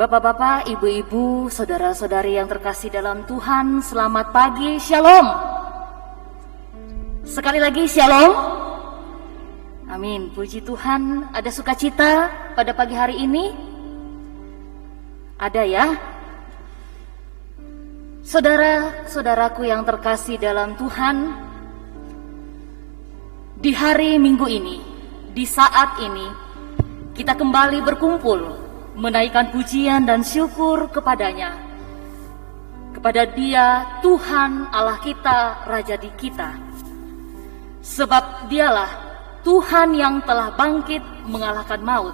Bapak-bapak, ibu-ibu, saudara-saudari yang terkasih dalam Tuhan, selamat pagi, shalom. Sekali lagi, shalom. Amin, puji Tuhan. Ada sukacita pada pagi hari ini? Ada ya? Saudara-saudaraku yang terkasih dalam Tuhan, di hari Minggu ini, di saat ini, kita kembali berkumpul menaikkan pujian dan syukur kepadanya, kepada Dia, Tuhan Allah kita, Raja di kita. Sebab Dialah Tuhan yang telah bangkit mengalahkan maut,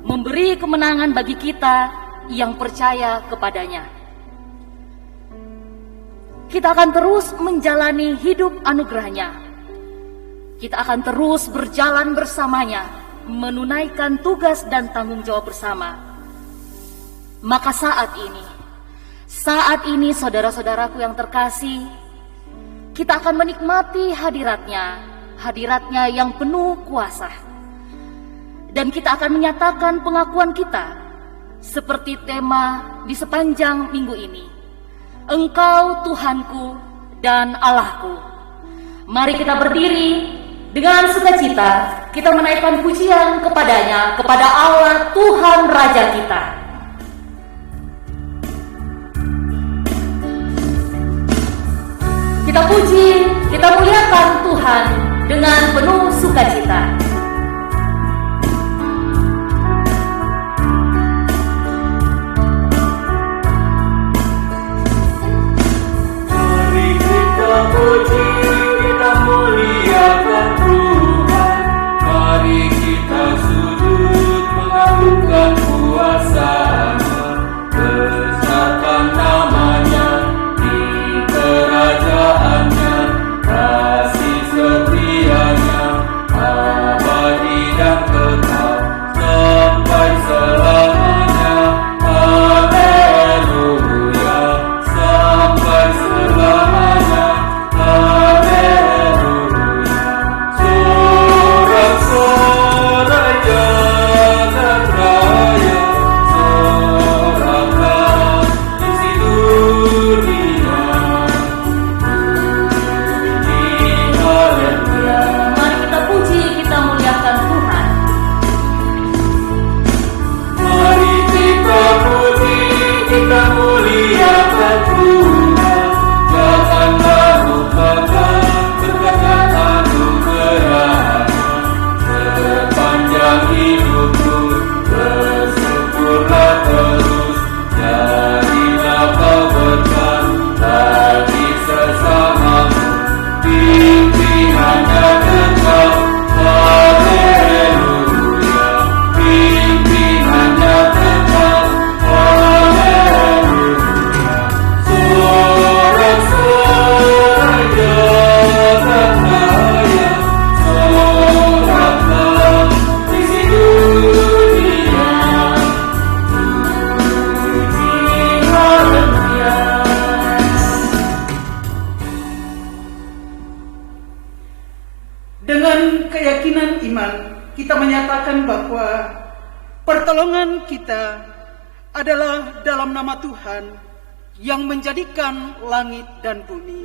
memberi kemenangan bagi kita yang percaya kepadanya. Kita akan terus menjalani hidup anugerahnya. Kita akan terus berjalan bersamanya, menunaikan tugas dan tanggung jawab bersama. Maka saat ini saudara-saudaraku yang terkasih, kita akan menikmati hadiratnya yang penuh kuasa. Dan kita akan menyatakan pengakuan kita seperti tema di sepanjang minggu ini. Engkau Tuhanku dan Allahku. Mari kita berdiri dengan sukacita, kita menaikkan pujian kepadanya, kepada Allah Tuhan Raja kita. Kita puji, kita muliakan Tuhan dengan penuh sukacita. Mari kita puji, kita muliakan Tuhan. Mari kita sujud mengagungkan kuasa-Nya, besarkan nama-Nya di kerajaan-Nya, kasih setia-Nya abadi dan kekal sampai selamanya. Haleluya, sampai selamanya. Haleluya. Sorak-sorai jagat raya, soraklah isi dunia. Puji haleluya. Mari kita puji, kita muliakan Tuhan. Mari kita puji, kita muliakan Tuhan. Janganlah lupakan berkat anugerah-Nya. Sepanjang hidupmu bersyukurlah terus. Jadilah kau berkat bagi sesamamu. Pimpinannya kekal. Haleluya. Pimpinannya kekal. Haleluya. Sorak-sorai jagat raya, soraklah isi dunia. Puji haleluya. Dengan keyakinan iman, kita menyatakan bahwa pertolongan kita adalah dalam nama Tuhan yang menjadikan langit dan bumi.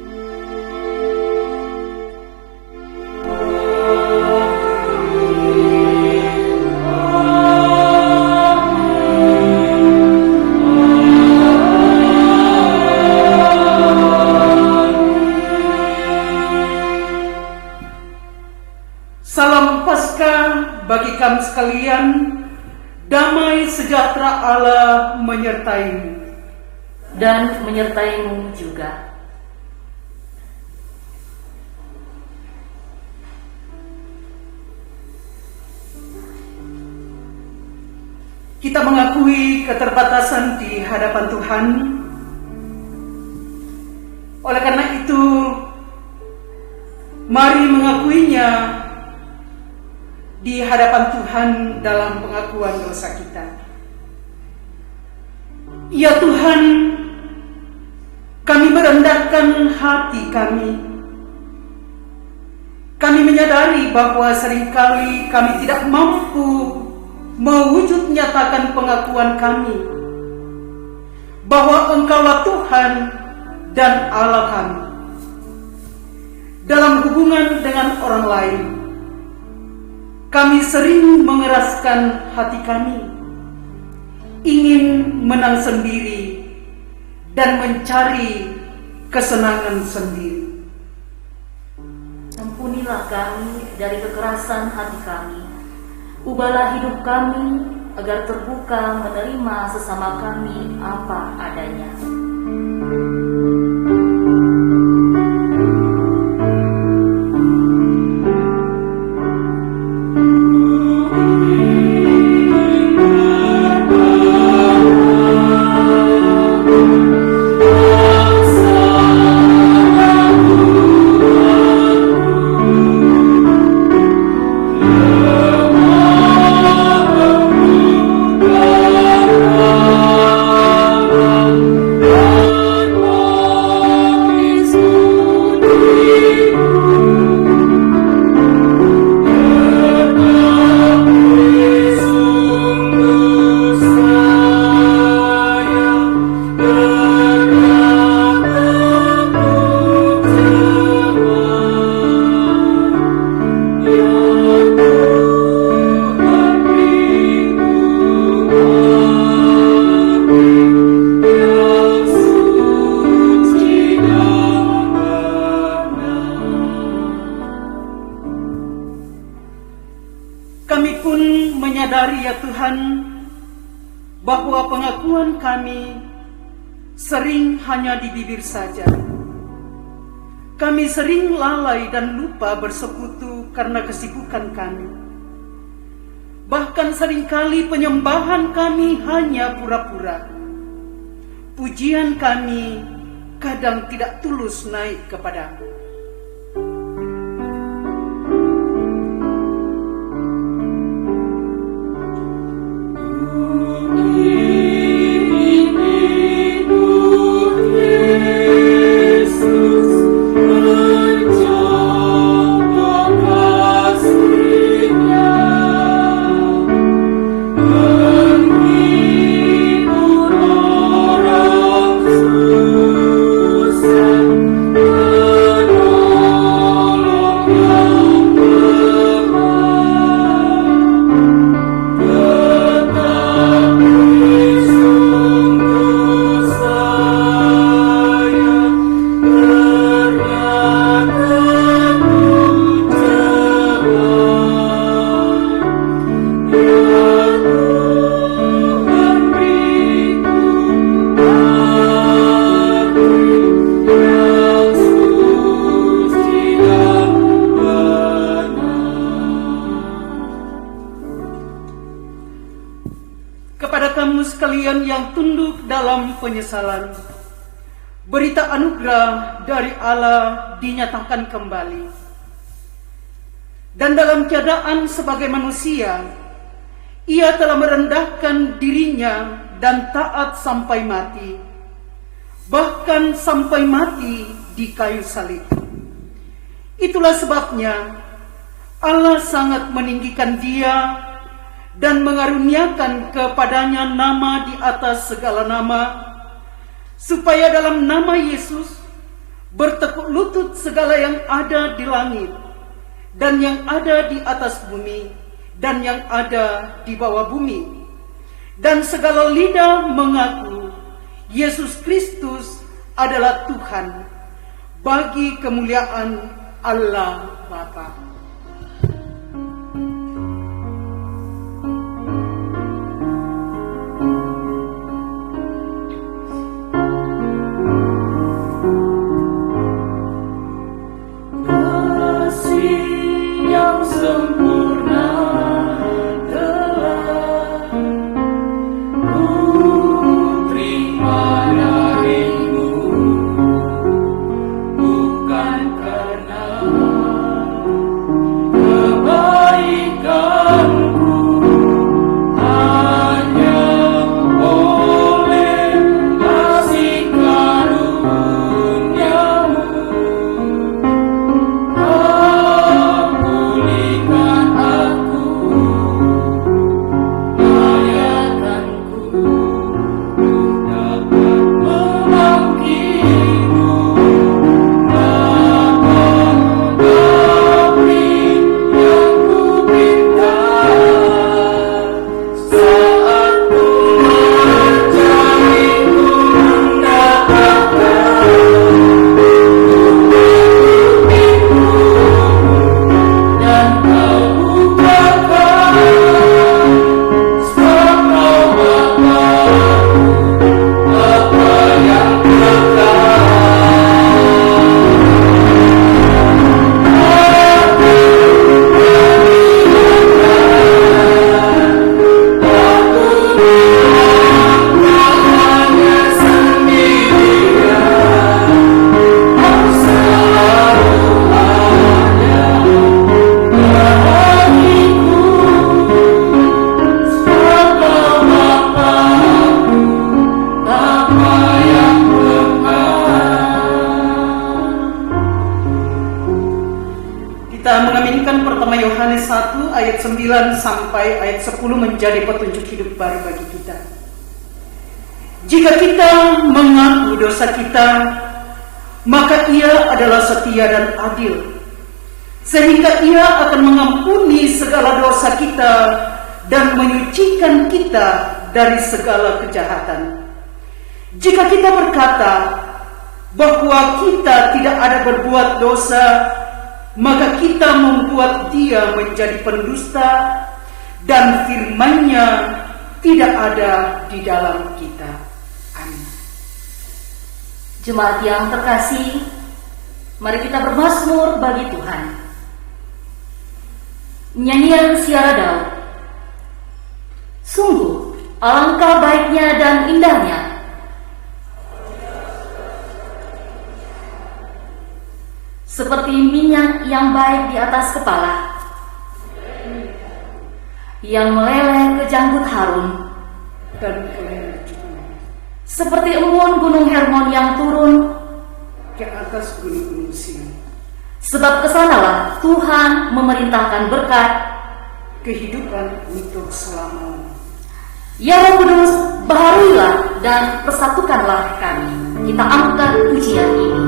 Salam Paskah bagi kamu sekalian, damai sejahtera Allah menyertaimu. Dan menyertaimu juga. Kita mengakui keterbatasan di hadapan Tuhan. Oleh karena itu, mari mengakuinya di hadapan Tuhan dalam pengakuan dosa kita. Ya Tuhan, kami merendahkan hati kami. Kami menyadari bahwa seringkali kami tidak mampu mewujud nyatakan pengakuan kami bahwa Engkaulah Tuhan dan Allah kami. Dalam hubungan dengan orang lain, kami sering mengeraskan hati kami, ingin menang sendiri dan mencari kesenangan sendiri. Ampunilah kami dari kekerasan hati kami. Ubahlah hidup kami agar terbuka menerima sesama kami apa adanya. Kami pun menyadari ya Tuhan, bahwa pengakuan kami sering hanya di bibir saja. Kami sering lalai dan lupa bersekutu karena kesibukan kami. Bahkan seringkali penyembahan kami hanya pura-pura. Pujian kami kadang tidak tulus naik kepadamu. Kepada kamu sekalian yang tunduk dalam penyesalan, berita anugerah dari Allah dinyatakan kembali. Dan dalam keadaan sebagai manusia, Ia telah merendahkan dirinya dan taat sampai mati, bahkan sampai mati di kayu salib. Itulah sebabnya Allah sangat meninggikan Dia dan mengaruniakan kepadanya nama di atas segala nama, supaya dalam nama Yesus bertekuk lutut segala yang ada di langit dan yang ada di atas bumi dan yang ada di bawah bumi, dan segala lidah mengaku Yesus Kristus adalah Tuhan, bagi kemuliaan Allah Bapa. Bukan karena ayat 9 sampai ayat 10 menjadi petunjuk hidup baru bagi kita. Jika kita mengaku dosa kita, maka Ia adalah setia dan adil, sehingga Ia akan mengampuni segala dosa kita dan menyucikan kita dari segala kejahatan. Jika kita berkata bahwa kita tidak ada berbuat dosa, maka kita membuat Dia menjadi pendusta dan firman-Nya tidak ada di dalam kita. Amin. Jemaat yang terkasih, mari kita bermazmur bagi Tuhan. Nyanyian Siara Daud. Sungguh, alangkah baiknya dan indahnya seperti minyak yang baik di atas kepala, yang meleleh ke janggut Harun, Dan seperti embun gunung Hermon yang turun ke atas gunung-gunung Sion, sebab kesanalah Tuhan memerintahkan berkat. kehidupan untuk selamanya. Ya Roh Kudus, baharuilah dan persatukanlah kami. Kita angkat pujian ini.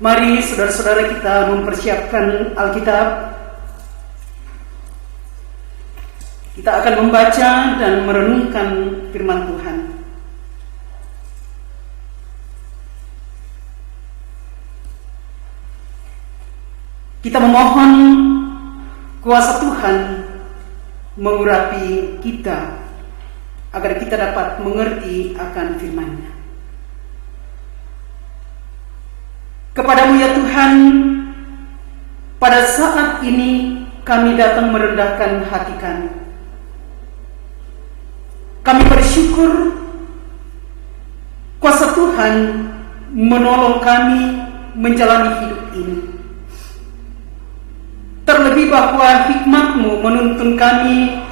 Mari saudara-saudara kita mempersiapkan Alkitab. Kita akan membaca dan merenungkan firman Tuhan. Kita memohon kuasa Tuhan mengurapi kita agar kita dapat mengerti akan firman-Nya. Kepadamu ya Tuhan, pada saat ini kami datang merendahkan hati kami. Kami bersyukur kuasa Tuhan menolong kami menjalani hidup ini. Terlebih bahwa hikmat-Mu menuntun kami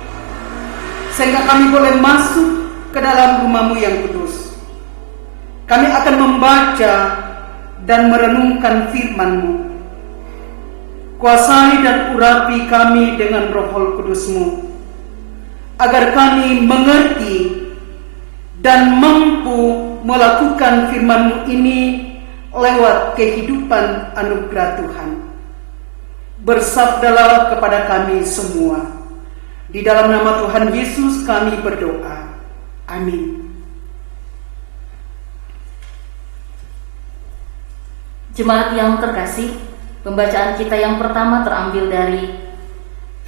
sehingga kami boleh masuk ke dalam rumah-Mu yang kudus. Kami akan membaca dan merenungkan firman-Mu. Kuasai dan urapi kami dengan Roh Kudus-Mu, agar kami mengerti dan mampu melakukan firman-Mu ini lewat kehidupan anugerah Tuhan. Bersabdalah kepada kami semua. Di dalam nama Tuhan Yesus kami berdoa. Amin. Jemaat yang terkasih, pembacaan kita yang pertama terambil dari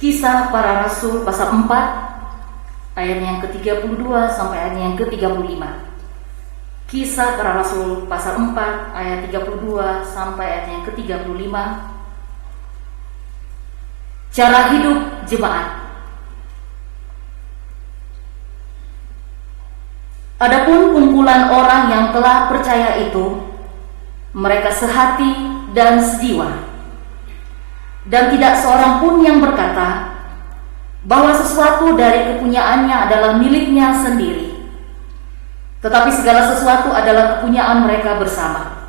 Kisah Para Rasul pasal 4 ayat yang ke-32 sampai ayat yang ke-35. Kisah Para Rasul pasal 4 ayat 32 sampai ayat yang ke-35. Cara hidup jemaat. Adapun kumpulan orang yang telah percaya itu, mereka sehati dan sejiwa, dan tidak seorang pun yang berkata bahwa sesuatu dari kepunyaannya adalah miliknya sendiri, tetapi segala sesuatu adalah kepunyaan mereka bersama.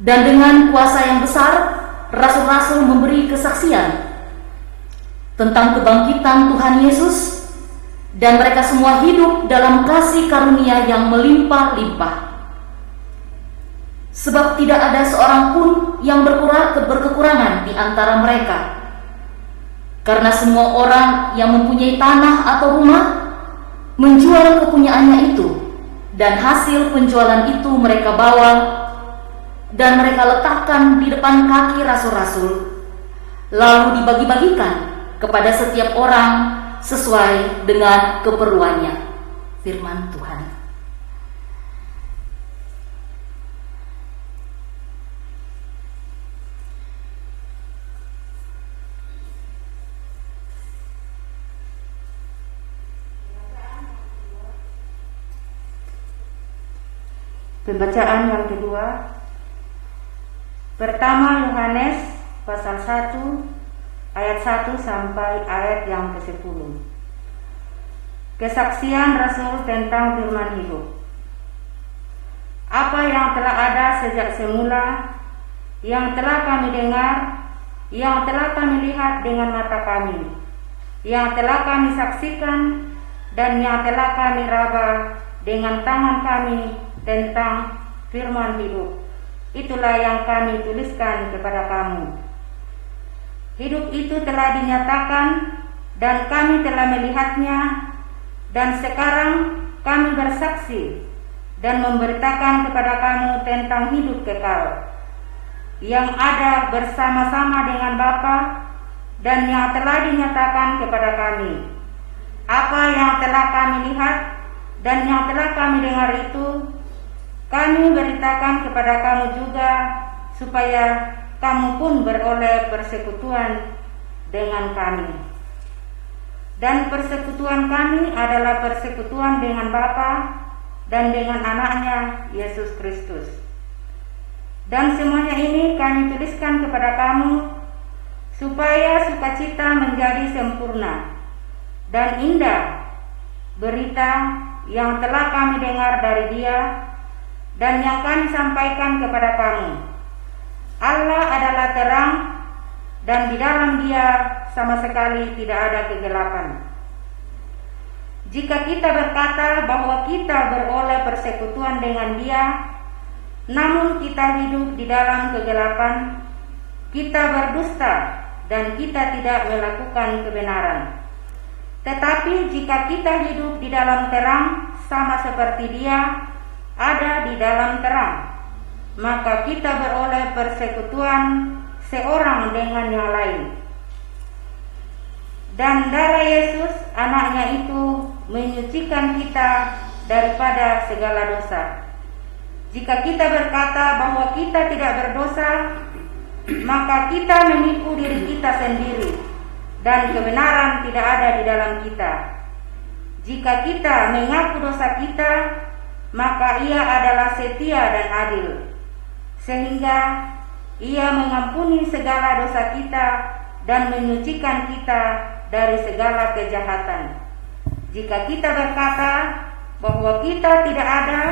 Dan dengan kuasa yang besar, rasul-rasul memberi kesaksian tentang kebangkitan Tuhan Yesus, dan mereka semua hidup dalam kasih karunia yang melimpah-limpah. Sebab tidak ada seorang pun yang berkekurangan di antara mereka, karena semua orang yang mempunyai tanah atau rumah menjual kepunyaannya itu, dan hasil penjualan itu mereka bawa dan mereka letakkan di depan kaki rasul-rasul, lalu dibagi-bagikan kepada setiap orang sesuai dengan keperluannya. Firman Tuhan. Pembacaan yang kedua, pertama Yohanes pasal 1 ayat 1 sampai ayat yang ke-10. Kesaksian Rasul tentang firman hidup. Apa yang telah ada sejak semula, yang telah kami dengar, yang telah kami lihat dengan mata kami, yang telah kami saksikan, dan yang telah kami raba dengan tangan kami tentang firman hidup, itulah yang kami tuliskan kepada kamu. Hidup itu telah dinyatakan dan kami telah melihatnya, dan sekarang kami bersaksi dan memberitakan kepada kamu tentang hidup kekal yang ada bersama-sama dengan Bapa dan yang telah dinyatakan kepada kami. Apa yang telah kami lihat dan yang telah kami dengar itu kami beritakan kepada kamu juga, supaya kamu pun beroleh persekutuan dengan kami. Dan persekutuan kami adalah persekutuan dengan Bapa dan dengan anaknya Yesus Kristus. Dan semuanya ini kami tuliskan kepada kamu, supaya sukacita menjadi sempurna dan indah berita yang telah kami dengar dari Dia dan yang kami sampaikan kepada kamu. Allah adalah terang, dan di dalam Dia sama sekali tidak ada kegelapan. Jika kita berkata bahwa kita beroleh persekutuan dengan Dia, namun kita hidup di dalam kegelapan, kita berdusta dan kita tidak melakukan kebenaran. Tetapi jika kita hidup di dalam terang, sama seperti Dia ada di dalam terang, maka kita beroleh persekutuan seorang dengan yang lain. Dan darah Yesus anaknya itu menyucikan kita daripada segala dosa. Jika kita berkata bahwa kita tidak berdosa, maka kita menipu diri kita sendiri, dan kebenaran tidak ada di dalam kita. Jika kita mengaku dosa kita, maka Ia adalah setia dan adil, sehingga Ia mengampuni segala dosa kita dan menyucikan kita dari segala kejahatan. Jika kita berkata bahwa kita tidak ada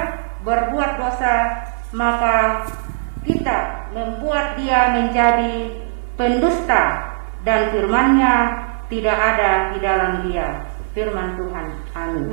berbuat dosa, maka kita membuat Dia menjadi pendusta, dan firman-Nya tidak ada di dalam Dia. Firman Tuhan. Amin.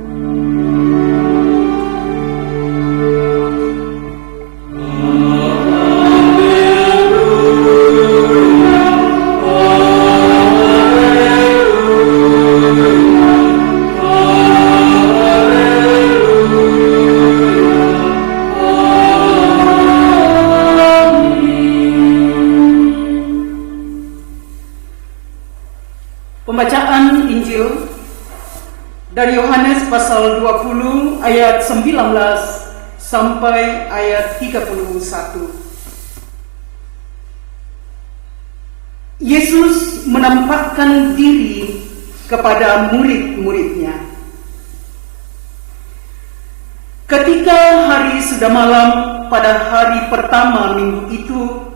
ayat 19 sampai ayat 31. Yesus menampakkan diri kepada murid-muridnya. Ketika hari sudah malam pada hari pertama minggu itu,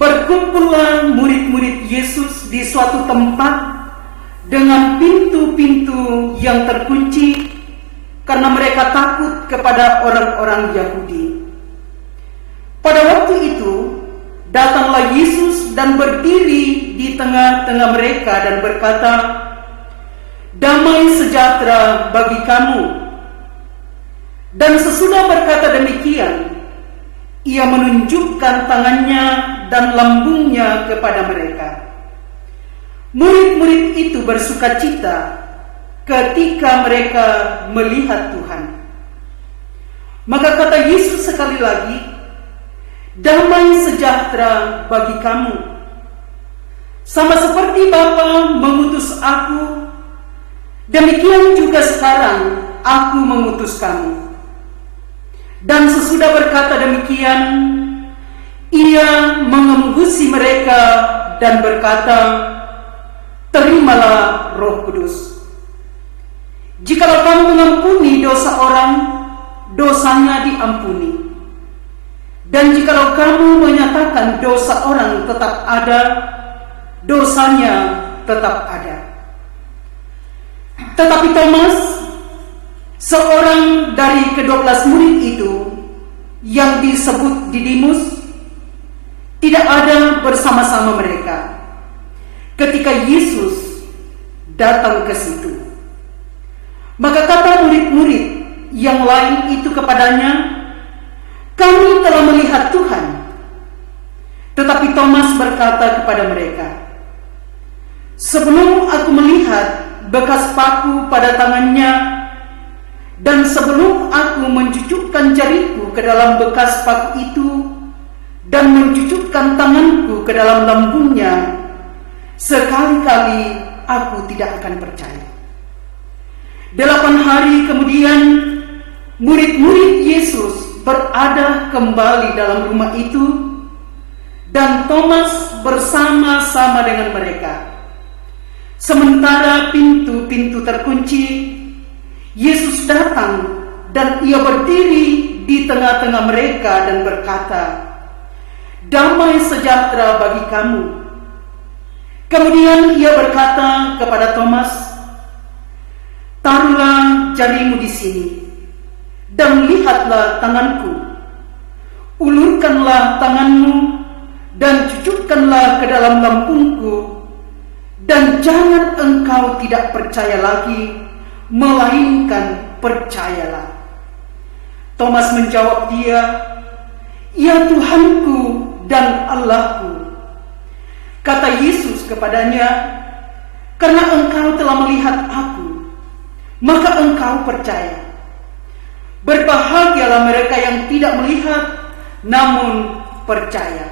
berkumpullah murid-murid Yesus di suatu tempat dengan pintu-pintu yang terkunci karena mereka takut kepada orang-orang Yahudi. Pada waktu itu, datanglah Yesus dan berdiri di tengah-tengah mereka dan berkata, "Damai sejahtera bagi kamu." Dan sesudah berkata demikian, ia menunjukkan tangannya dan lambungnya kepada mereka. Murid-murid itu bersukacita ketika mereka melihat Tuhan. Maka kata Yesus sekali lagi, "Damai sejahtera bagi kamu. Sama seperti Bapa mengutus aku, demikian juga sekarang aku mengutus kamu." Dan sesudah berkata demikian, ia mengembusi mereka dan berkata, "Terimalah Roh Kudus. Jikalau kamu mengampuni dosa orang, dosanya diampuni. Dan jikalau kamu menyatakan dosa orang tetap ada, dosanya tetap ada." Tetapi Thomas, seorang dari ke-12 murid itu yang disebut Didimus, tidak ada bersama-sama mereka ketika Yesus datang ke situ. Maka kata murid-murid yang lain itu kepadanya, "Kami telah melihat Tuhan." Tetapi Thomas berkata kepada mereka, "Sebelum aku melihat bekas paku pada tangannya, dan sebelum aku mencucukkan jariku ke dalam bekas paku itu, dan mencucukkan tanganku ke dalam lambungnya, sekali-kali aku tidak akan percaya." 8 hari kemudian, murid-murid Yesus berada kembali dalam rumah itu, dan Thomas bersama-sama dengan mereka. Sementara pintu-pintu terkunci, Yesus datang dan ia berdiri di tengah-tengah mereka dan berkata, "Damai sejahtera bagi kamu." Kemudian ia berkata kepada Thomas, "Taruhlah jarimu di sini dan lihatlah tanganku. Ulurkanlah tanganmu dan cucukkanlah ke dalam lambungku, dan jangan engkau tidak percaya lagi, melainkan percayalah." Thomas menjawab dia, "Ya Tuhanku dan Allahku." Kata Yesus kepadanya, "Karena engkau telah melihat aku, maka engkau percaya. Berbahagialah mereka yang tidak melihat, namun percaya."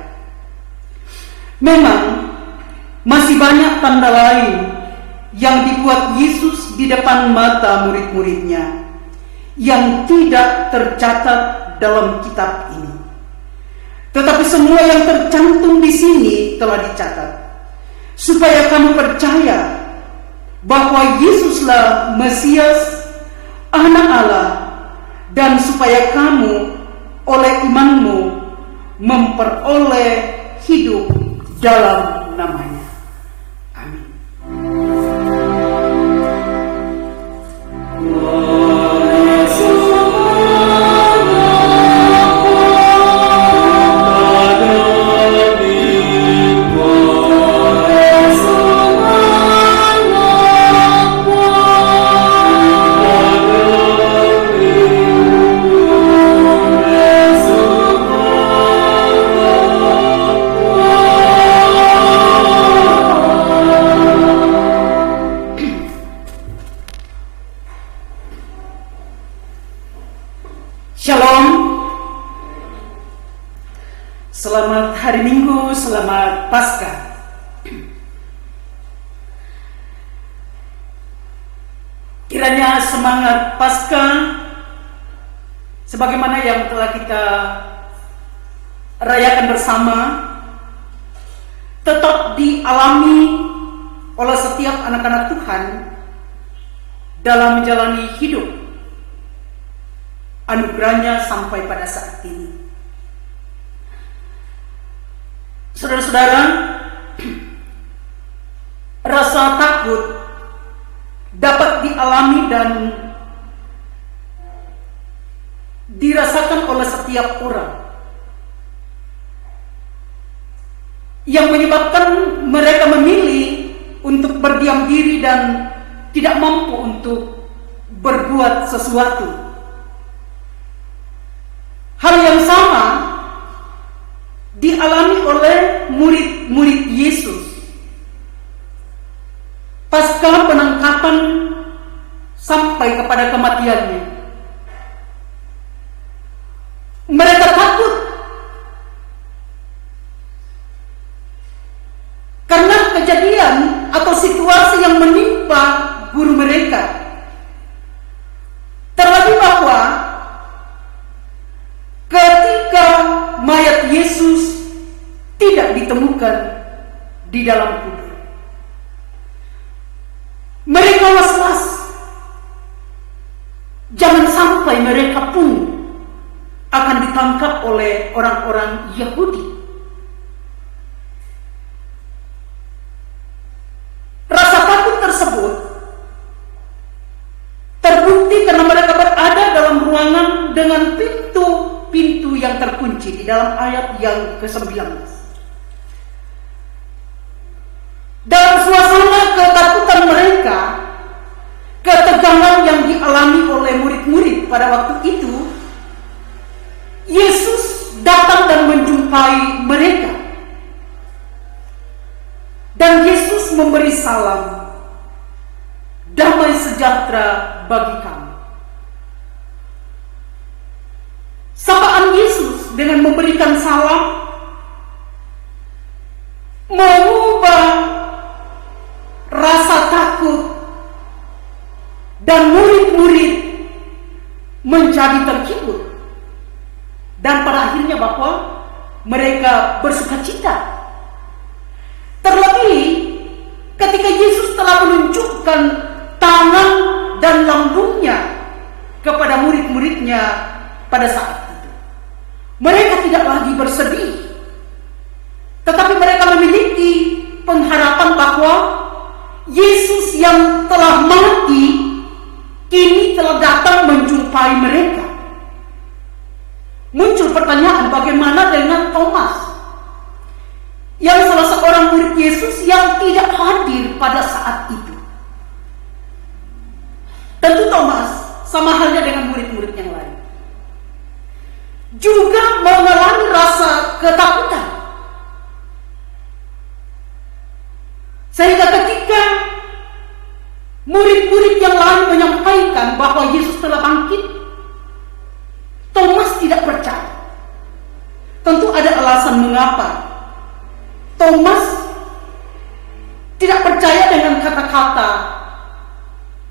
Memang masih banyak tanda lain yang dibuat Yesus di depan mata murid-muridnya yang tidak tercatat dalam kitab ini. Tetapi semua yang tercantum di sini telah dicatat, supaya kamu percaya bahwa Yesuslah Mesias, Anak Allah, dan supaya kamu oleh imanmu memperoleh hidup dalam namanya. Amin. Shalom. Selamat hari Minggu, selamat Paskah. Kiranya semangat Paskah sebagaimana yang telah kita rayakan bersama, tetap dialami oleh setiap anak-anak Tuhan dalam menjalani hidup anugerahnya sampai pada saat ini. Saudara-saudara, rasa takut dapat dialami dan dirasakan oleh setiap orang, yang menyebabkan mereka memilih untuk berdiam diri dan tidak mampu untuk berbuat sesuatu. Hal yang sama dialami oleh murid-murid Yesus pasca penangkapan sampai kepada kematiannya. Mereka takut karena kejadian atau situasi yang menimpa guru mereka. Terlebih bahwa ketika mayat Yesus tidak ditemukan di dalam kubur, mereka was-was. Jangan sampai mereka pun akan ditangkap oleh orang-orang Yahudi. Rasa takut tersebut terbukti karena mereka berada dalam ruangan dengan pintu yang terkunci di dalam ayat yang ke-19. Dalam suasana ketakutan mereka, ketegangan yang dialami oleh murid-murid pada waktu itu, Yesus datang dan menjumpai mereka. Dan Yesus memberi salam, damai sejahtera bagi kamu. Sapaan Yesus dengan memberikan salam mengubah rasa takut dan murid-murid menjadi terhibur. Dan pada akhirnya bahwa mereka bersukacita. Terlebih ketika Yesus telah menunjukkan tangan dan lambungnya kepada murid-muridnya pada saat itu. Mereka tidak lagi bersedih, tetapi mereka memiliki pengharapan bahwa Yesus yang telah mati kini telah datang menjumpai mereka. Muncul pertanyaan, bagaimana dengan Thomas, yang salah seorang murid Yesus yang tidak hadir pada saat itu? Tentu Thomas, sama halnya dengan murid-murid yang lain, juga mengalami rasa ketakutan. Sehingga ketika murid-murid yang lain menyampaikan bahwa Yesus telah bangkit, Thomas tidak percaya. Tentu ada alasan mengapa Thomas tidak percaya dengan kata-kata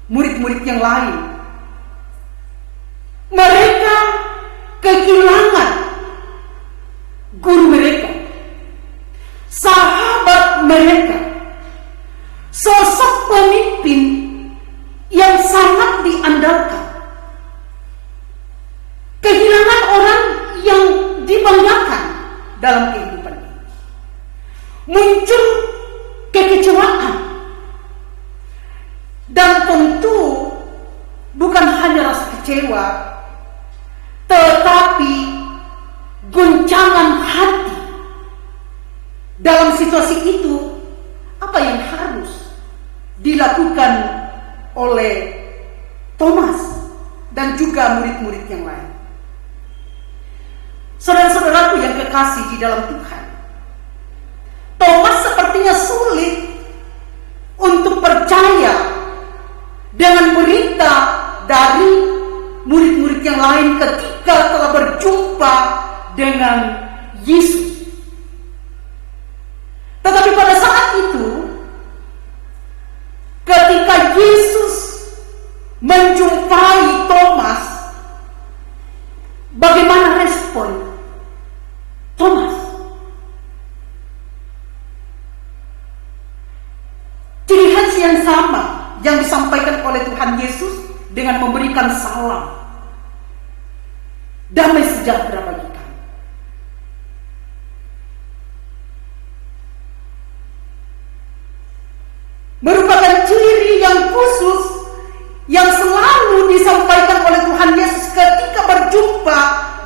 murid-murid yang lain. Mereka kehilangan guru mereka, sahabat mereka, sosok pemimpin yang sangat diandalkan. Kehilangan orang yang dibanggakan dalam kehidupan ini. Muncul kekecewaan. Dan tentu bukan hanya rasa kecewa, tetapi guncangan hati. Dalam situasi itu, apa yang harus dilakukan oleh Thomas dan juga murid-murid yang lain? Saudara-saudaraku yang kekasih di dalam Tuhan, Thomas sepertinya sulit untuk percaya dengan berita dari murid-murid yang lain ketika telah berjumpa dengan Yesus. Tetapi pada saat itu, ketika Yesus menjumpai Thomas, yang sama yang disampaikan oleh Tuhan Yesus dengan memberikan salam damai sejahtera bagi kami. Merupakan ciri yang khusus yang selalu disampaikan oleh Tuhan Yesus ketika berjumpa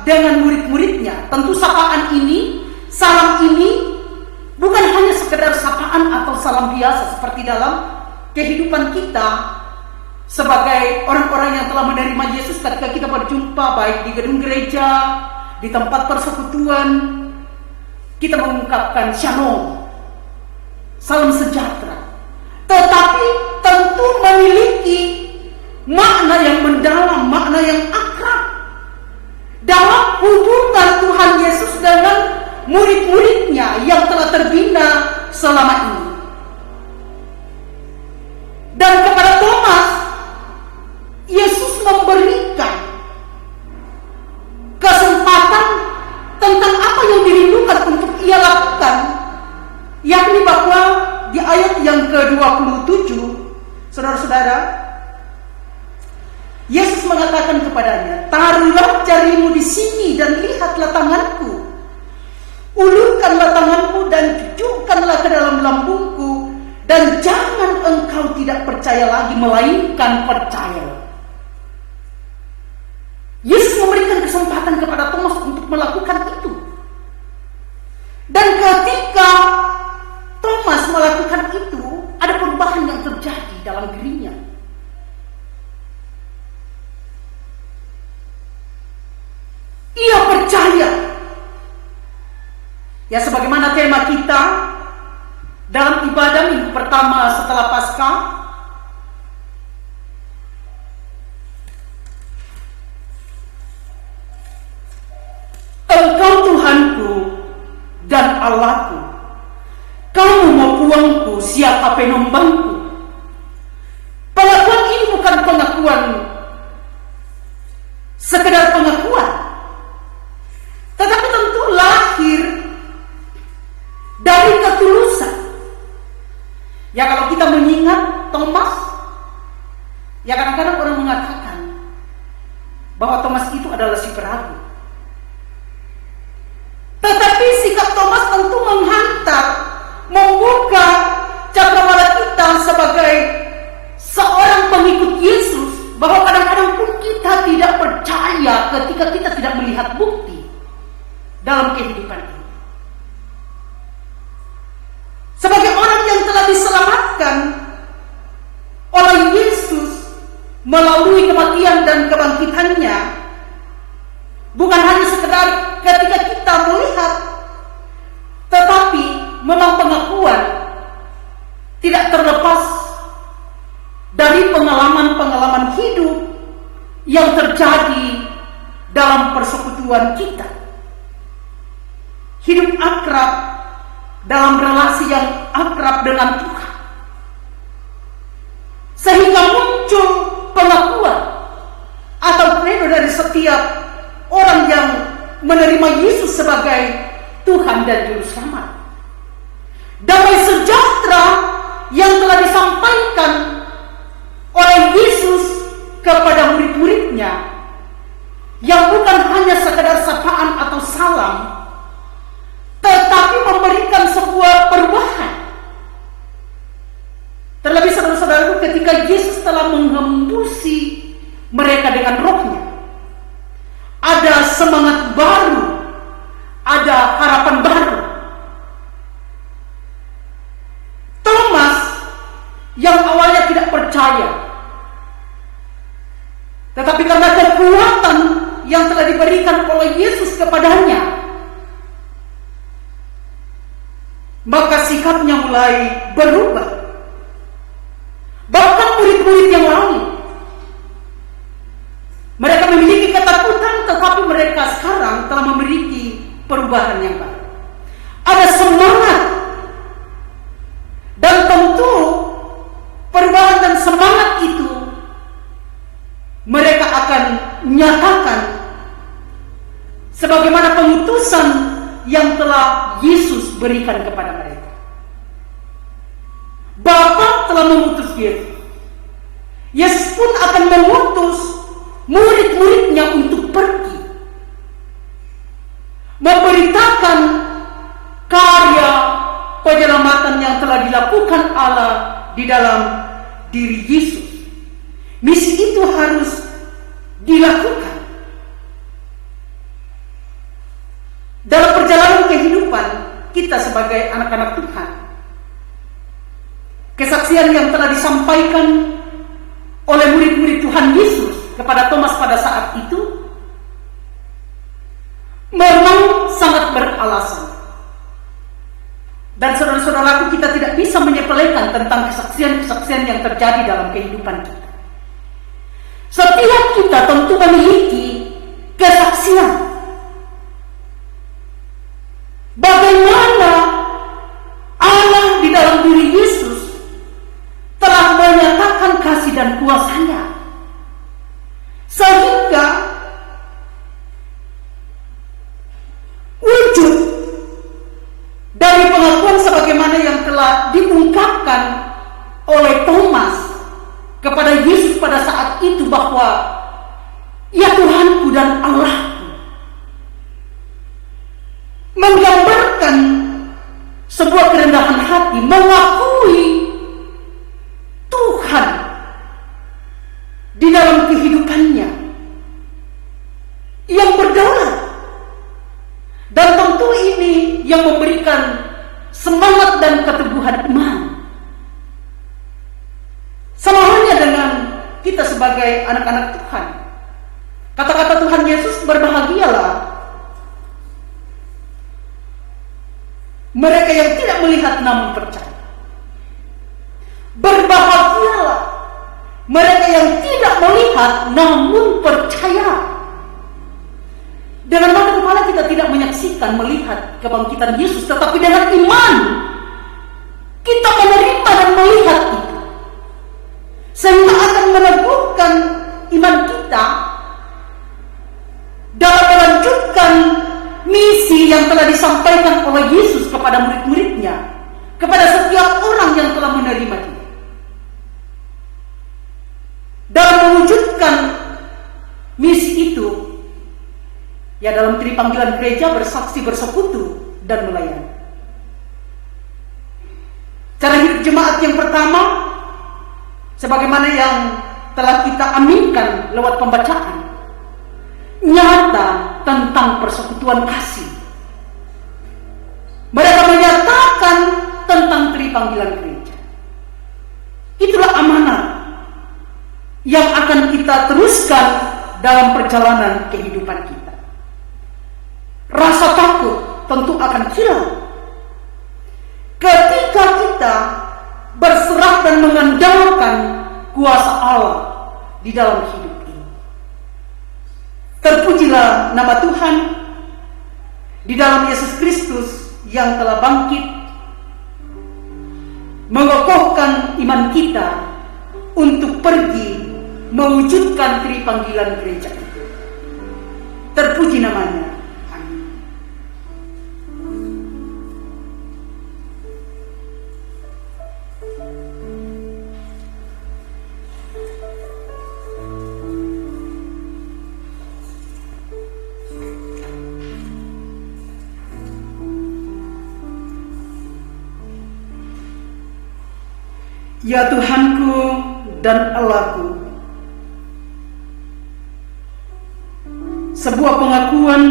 dengan murid-muridnya. Tentu sapaan ini, salam ini bukan hanya sekedar sapaan atau salam biasa seperti dalam kehidupan kita sebagai orang-orang yang telah menerima Yesus. Ketika kita berjumpa baik di gedung gereja, di tempat persekutuan, kita mengungkapkan shalom, salam sejahtera. Tetapi tentu memiliki makna yang mendalam, makna yang akrab dalam hubungan Tuhan Yesus dengan murid-muridnya yang telah terbina selama ini. Dan kepada Thomas, Yesus memberikan kesempatan tentang apa yang dirindukan untuk ia lakukan, yakni bahwa di ayat yang ke-27, saudara-saudara, Yesus mengatakan kepadanya, "Taruhlah jarimu di sini dan lihatlah tanganku. Ulurkanlah tanganmu dan cucukkanlah ke dalam lambungku, dan jangan engkau tidak percaya lagi, melainkan percaya." Yesus memberikan kesempatan kepada Thomas untuk melakukan itu. Dan ketika Thomas melakukan itu, ada perubahan yang terjadi dalam dirinya. Ia percaya. Ya, sebagaimana tema kita dalam ibadah minggu pertama setelah Paskah, Engkau Tuhanku dan Allahku, kamu mapuangku, siapa penyembahku. Pengakuan ini bukan pengakuan sekedar pengakuan, tetapi tentu lahir dari ketulusan. Ya, kalau kita mengingat Thomas, ya kadang-kadang orang mengatakan bahwa Thomas itu adalah si peragu. Tetapi sikap Thomas tentu menghantar, membuka cakrawala kita sebagai seorang pengikut Yesus, bahwa kadang-kadang pun kita tidak percaya ketika kita tidak melihat bukti dalam kehidupan ini. Sebagai orang yang telah diselamatkan oleh Yesus melalui kematian dan kebangkitannya, bukan hanya sekedar ketika kita melihat, tetapi memang pengakuan tidak terlepas dari pengalaman-pengalaman hidup yang terjadi dalam persekutuan kita. Hidup akrab dalam relasi yang akrab dengan Tuhan, sehingga muncul pengakuan atau credo dari setiap orang yang menerima Yesus sebagai Tuhan dan Juru Selamat. Damai sejahtera yang telah disampaikan oleh Yesus kepada murid-muridnya, yang bukan hanya sekedar sapaan atau salam, tetapi memberikan sebuah perubahan. Terlebih saudara-saudaraku, ketika Yesus telah menghembusi mereka dengan rohnya, ada semangat baru, ada harapan baru. Thomas yang awalnya tidak percaya, tetapi karena kekuatan yang telah diberikan oleh Yesus kepadanya, maka sikapnya mulai berubah. Bahkan murid-murid yang lain, mereka memiliki ketakutan, tetapi mereka sekarang telah memiliki perubahan yang baru. Ada semangat, dan tentu perubahan dan semangat itu mereka akan nyatakan sebagaimana pengutusan yang telah Yesus berikan kepada mereka. Bapa telah mengutus Yesus. Yesus pun akan mengutus murid-muridnya untuk pergi memberitakan karya penyelamatan yang telah dilakukan Allah di dalam diri Yesus. Misi itu harus dilakukan dalam perjalanan kehidupan kita sebagai anak-anak Tuhan. Kesaksian yang telah disampaikan oleh murid-murid Tuhan Yesus kepada Thomas pada saat itu memang sangat beralasan. Dan saudara-saudaraku, kita tidak bisa menyepelekan tentang kesaksian-kesaksian yang terjadi dalam kehidupan kita. Setiap kita tentu memiliki kesaksian. Bagaimana Allah di dalam diri Yesus telah menyatakan kasih dan kuasa-Nya, sehingga wujud dari pengakuan sebagaimana yang telah diungkapkan oleh Thomas kepada Yesus pada saat itu, bahwa ya Tuhanku dan Allahku, menggambarkan sebuah kerendahan hati, mengakui Tuhan di dalam kehidupannya yang berdaulat. Dan tentu ini yang memberikan semangat dan keteguhan iman. Sama halnya dengan kita sebagai anak-anak Tuhan. Kata-kata Tuhan Yesus, berbahagialah mereka yang tidak melihat namun percaya. Berbahagialah mereka yang tidak melihat namun percaya. Dengan mata kepala kita tidak menyaksikan, melihat kebangkitan Yesus, tetapi dengan iman kita menerima dan melihat itu, sehingga akan meneguhkan iman kita dalam melanjutkan misi yang telah disampaikan oleh Yesus kepada murid-muridnya, kepada setiap orang yang telah menerima Dia, dalam mewujudkan misi itu. Ya, dalam tripanggilan gereja, bersaksi, bersekutu, dan melayani. Cara hidup jemaat yang pertama, sebagaimana yang telah kita aminkan lewat pembacaan, nyata tentang persekutuan kasih. Mereka menyatakan tentang tripanggilan gereja. Itulah amanat yang akan kita teruskan dalam perjalanan kehidupan kita. Rasa takut tentu akan hilang ketika kita berserah dan mengandalkan kuasa Allah di dalam hidup ini. Terpujilah nama Tuhan di dalam Yesus Kristus yang telah bangkit, mengokohkan iman kita untuk pergi mewujudkan tripanggilan gereja itu. Terpuji namanya. Ya Tuhanku dan Allahku, sebuah pengakuan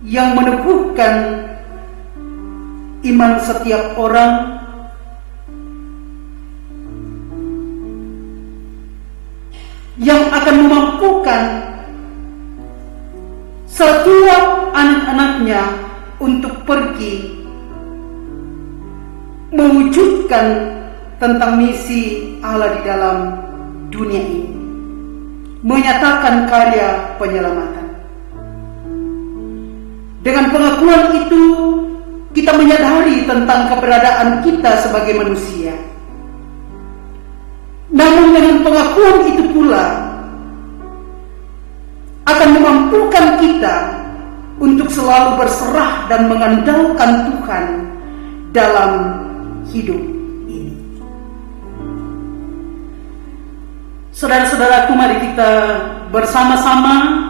yang meneguhkan iman setiap orang, yang akan memampukan setiap anak-anaknya untuk pergi mewujudkan tentang misi Allah di dalam dunia ini, menyatakan karya penyelamatan. Dengan pengakuan itu, kita menyadari tentang keberadaan kita sebagai manusia. Namun dengan pengakuan itu pula akan memampukan kita untuk selalu berserah dan mengandalkan Tuhan dalam hidup ini. Saudara-saudaraku, mari kita bersama-sama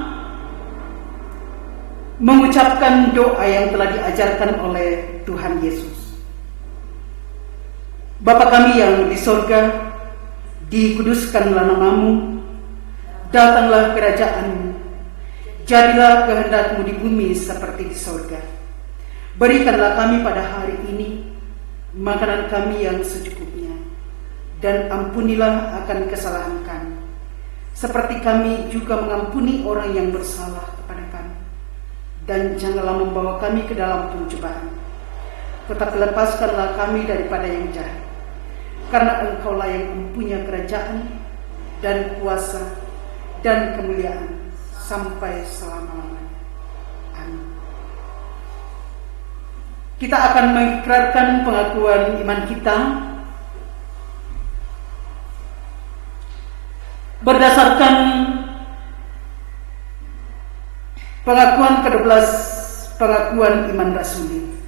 mengucapkan doa yang telah diajarkan oleh Tuhan Yesus. Bapa kami yang di sorga, dikuduskanlah namamu, datanglah kerajaan-mu, jadilah kehendak-mu di bumi seperti di sorga. Berikanlah kami pada hari ini makanan kami yang secukupnya, dan ampunilah akan kesalahan kami, seperti kami juga mengampuni orang yang bersalah kepada kami. Dan janganlah membawa kami ke dalam pencobaan, tetapi lepaskanlah kami daripada yang jahat. Karena Engkaulah yang mempunyai kerajaan dan kuasa dan kemuliaan sampai selama-lamanya. Amin. Kita akan mengikrarkan pengakuan iman kita berdasarkan pengakuan ke-12, pengakuan iman rasuli.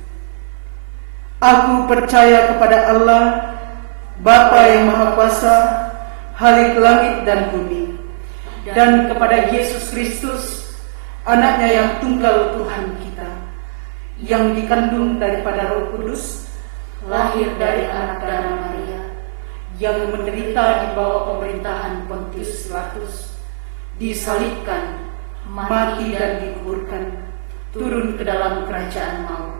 Aku percaya kepada Allah, Bapa yang Maha Kuasa, Khalik langit dan bumi, dan kepada Yesus Kristus, Anaknya yang tunggal Tuhan kita, yang dikandung daripada Roh Kudus, lahir dari anak darah Maria, yang menderita di bawah pemerintahan Pontius Pilatus, disalibkan, mati dan dikuburkan, turun ke dalam kerajaan maut.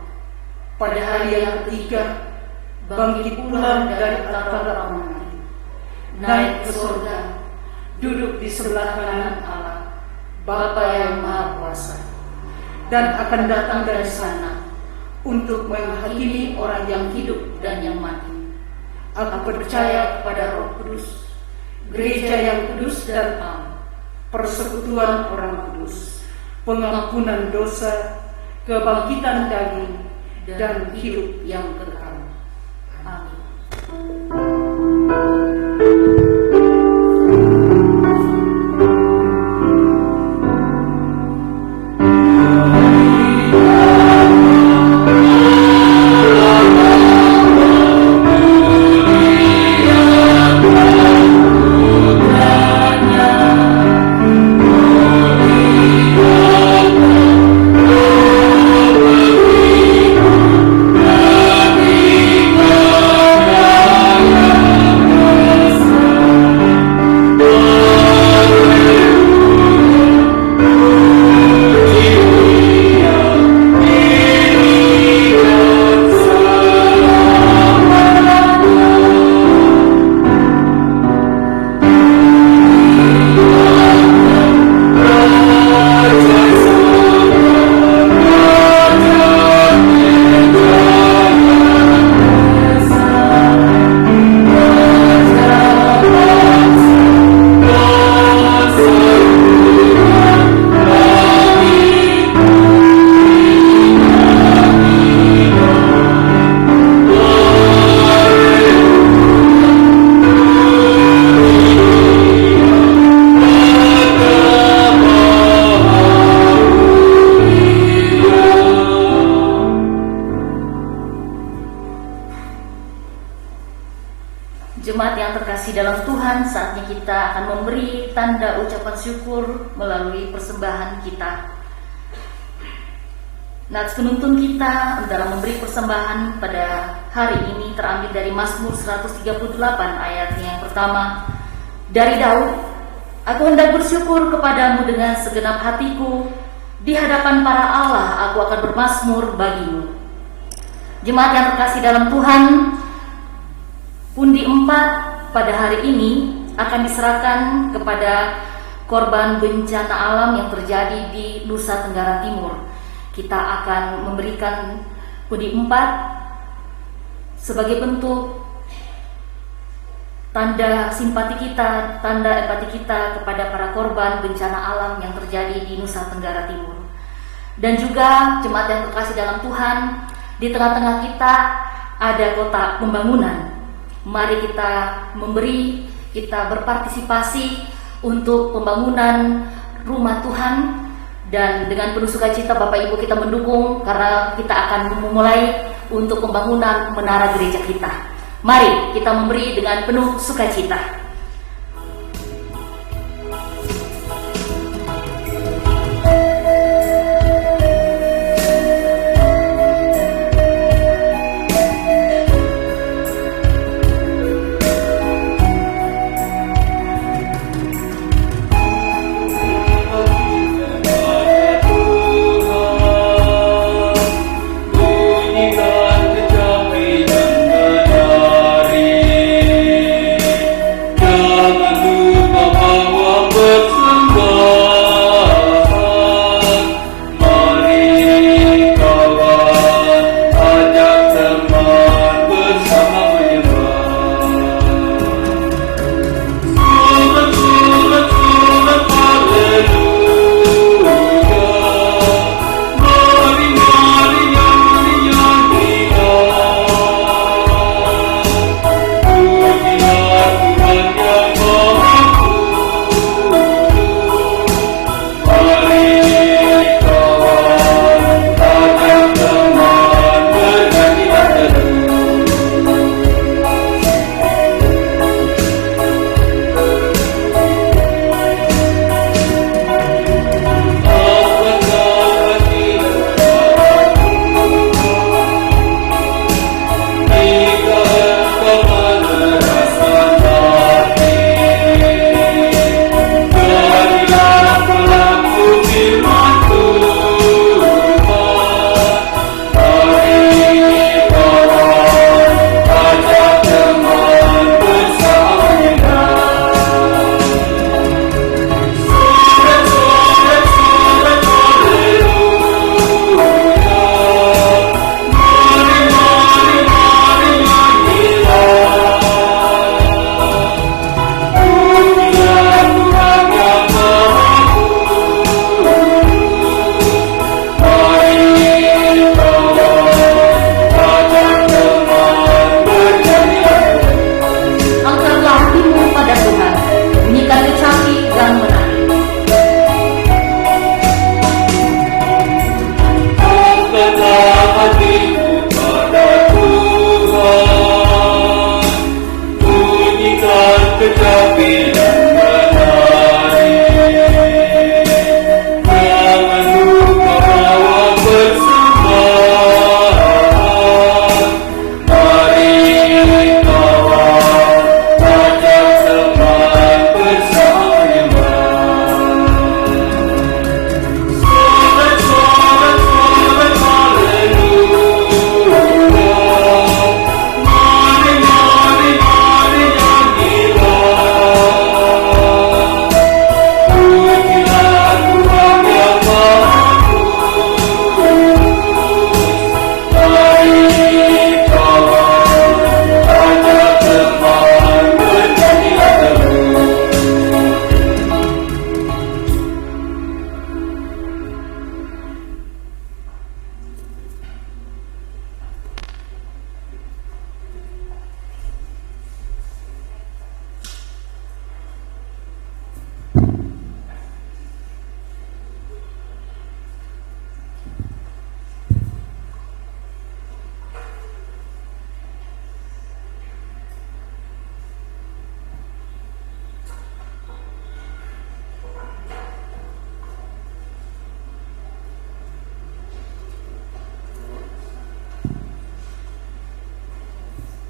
Pada hari yang ketiga, bangkit pula dari antara orang mati, naik ke surga, duduk di sebelah kanan Allah, Bapa yang Maha Kuasa, dan akan datang dari sana untuk menghakimi orang yang hidup dan yang mati. Aku percaya kepada Roh Kudus, gereja yang kudus dan am, persekutuan orang kudus, pengampunan dosa, kebangkitan daging, dan hidup yang kekal. Amin. Jemaat yang terkasih dalam Tuhan, saatnya kita akan memberi tanda ucapan syukur melalui persembahan kita. Nats penuntun kita dalam memberi persembahan pada hari ini terambil dari Mazmur 138 ayatnya yang pertama. Dari Daud, aku hendak bersyukur kepadamu dengan segenap hatiku, di hadapan para Allah aku akan bermazmur bagimu. Jemaat yang terkasih dalam Tuhan, pundi 4 pada hari ini akan diserahkan kepada korban bencana alam yang terjadi di Nusa Tenggara Timur. Kita akan memberikan pundi 4 sebagai bentuk tanda simpati kita, tanda empati kita kepada para korban bencana alam yang terjadi di Nusa Tenggara Timur. Dan juga jemaat yang terkasih dalam Tuhan, di tengah-tengah kita ada kotak pembangunan. Mari kita memberi, kita berpartisipasi untuk pembangunan rumah Tuhan, dan dengan penuh sukacita Bapak Ibu kita mendukung karena kita akan memulai untuk pembangunan menara gereja kita. Mari kita memberi dengan penuh sukacita.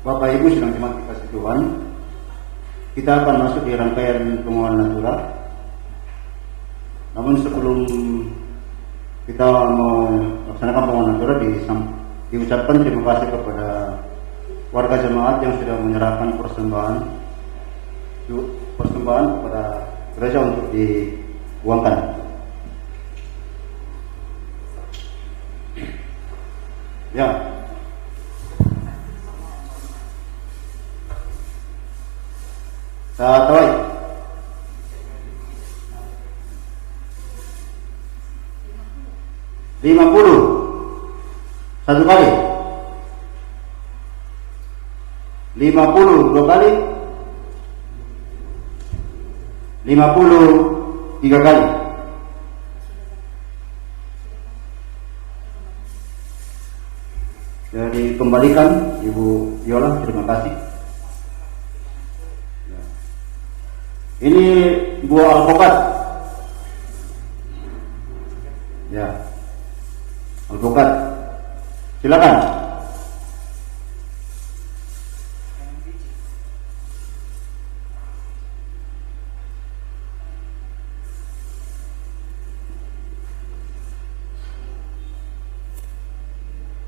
Bapak Ibu sedang jemaat dikasih Tuhan, kita akan masuk di rangkaian penguatan natural. Namun sebelum kita mau laksanakan penguatan natural, diucapkan terima kasih kepada warga jemaat yang sudah menyerahkan persembahan kepada gereja untuk diuangkan. Ya. Satu. 50. Satu kali. 50 dua kali. 50 tiga kali. Jadi kembalikan Ibu Yola, terima kasih. Ini buah alpukat. Ya, alpukat. Silakan.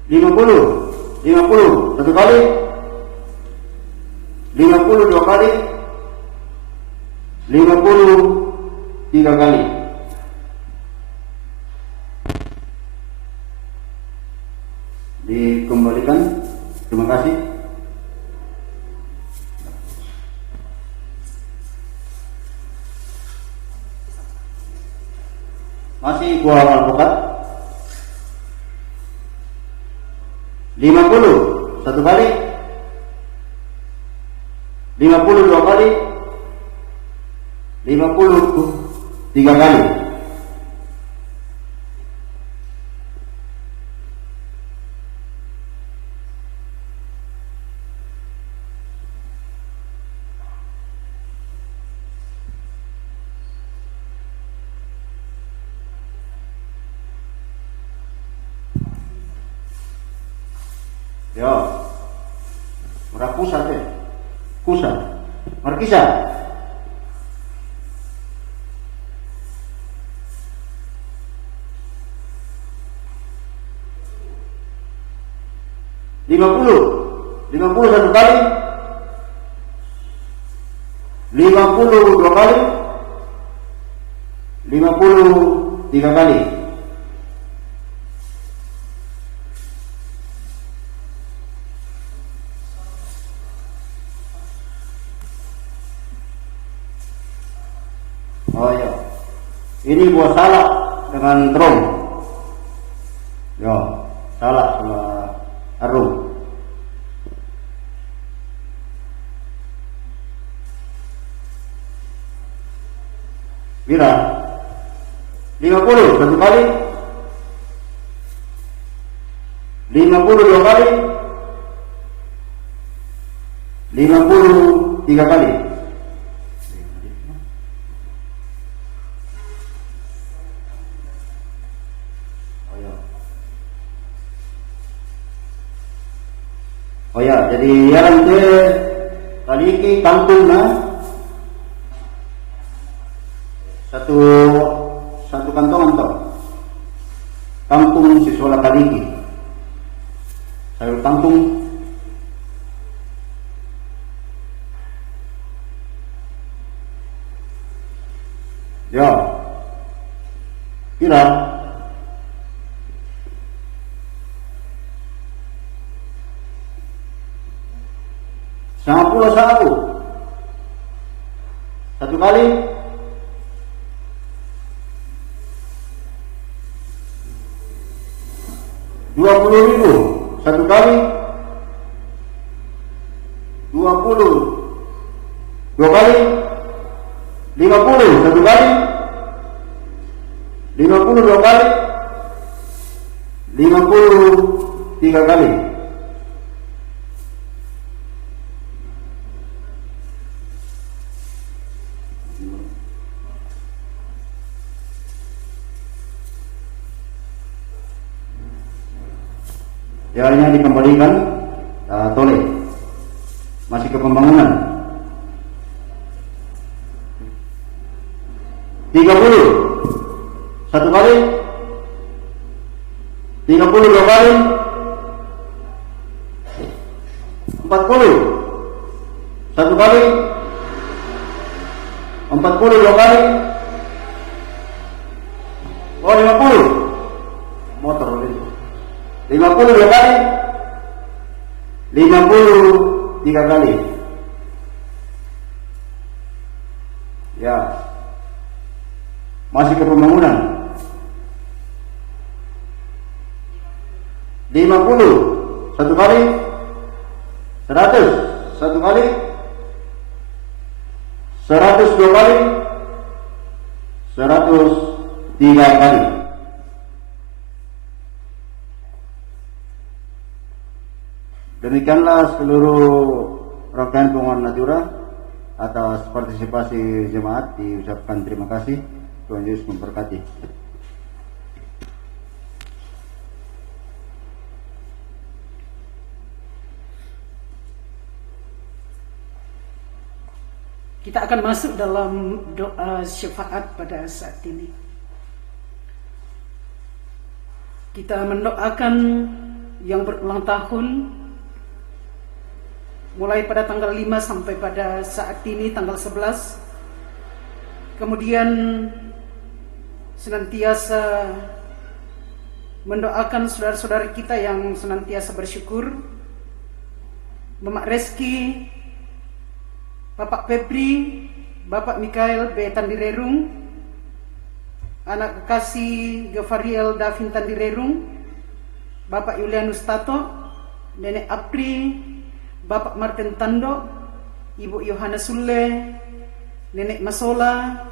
Lima puluh satu kali, 50 dua kali, 50 tiga kali. Dikembalikan, terima kasih. Masih buah alpukat. 50 satu kali, 50 dua kali, 50 tiga kali. Ya, merakusa deh, kusa, markisa. Lima puluh satu kali, 50 dua kali, 50 tiga kali. Oh ya, ini buah salak dengan terung. Ya, salak sama harum. Bira 50 satu kali, 50 dua kali, 50 tiga kali. Oh ya, jadi yang nanti kali ini kantong na satu kantongan toh. Kangkung siswa kali ini. Sayur kangkung. Ya. Kira 51 satu kali, 20.000 satu kali, 20 dua kali, 50 satu kali, 50 dua kali, 50 tiga kali. Ya, ini dikembalikan toleh. Masih ke pembangunan. 30. Satu kali. 30 dua kali. 40. Satu kali. 40 dua kali. Oh 50. Motor ini. 50 dua kali. 50 tiga kali. Ya. Masih ke pembangunan. 50 satu kali. 100 satu kali. 100 dua kali. 100 tiga kali. Demikianlah seluruh rangkaian pengumuman Natura. Atas partisipasi jemaat diucapkan terima kasih. Tuhan Yesus memberkati. Kita akan masuk dalam doa syafaat pada saat ini. Kita mendoakan yang berulang tahun mulai pada tanggal 5 sampai pada saat ini tanggal 11. Kemudian senantiasa mendoakan saudara-saudara kita yang senantiasa bersyukur. Mama Reski, Bapak Febri, Bapak Mikael B. Tandirerung, anak kekasih Gevariel Davin Tandirerung, Bapak Yulianus Tato, Nenek Apri, Bapak Martin Tando, Ibu Yohana Sule, Nenek Masola,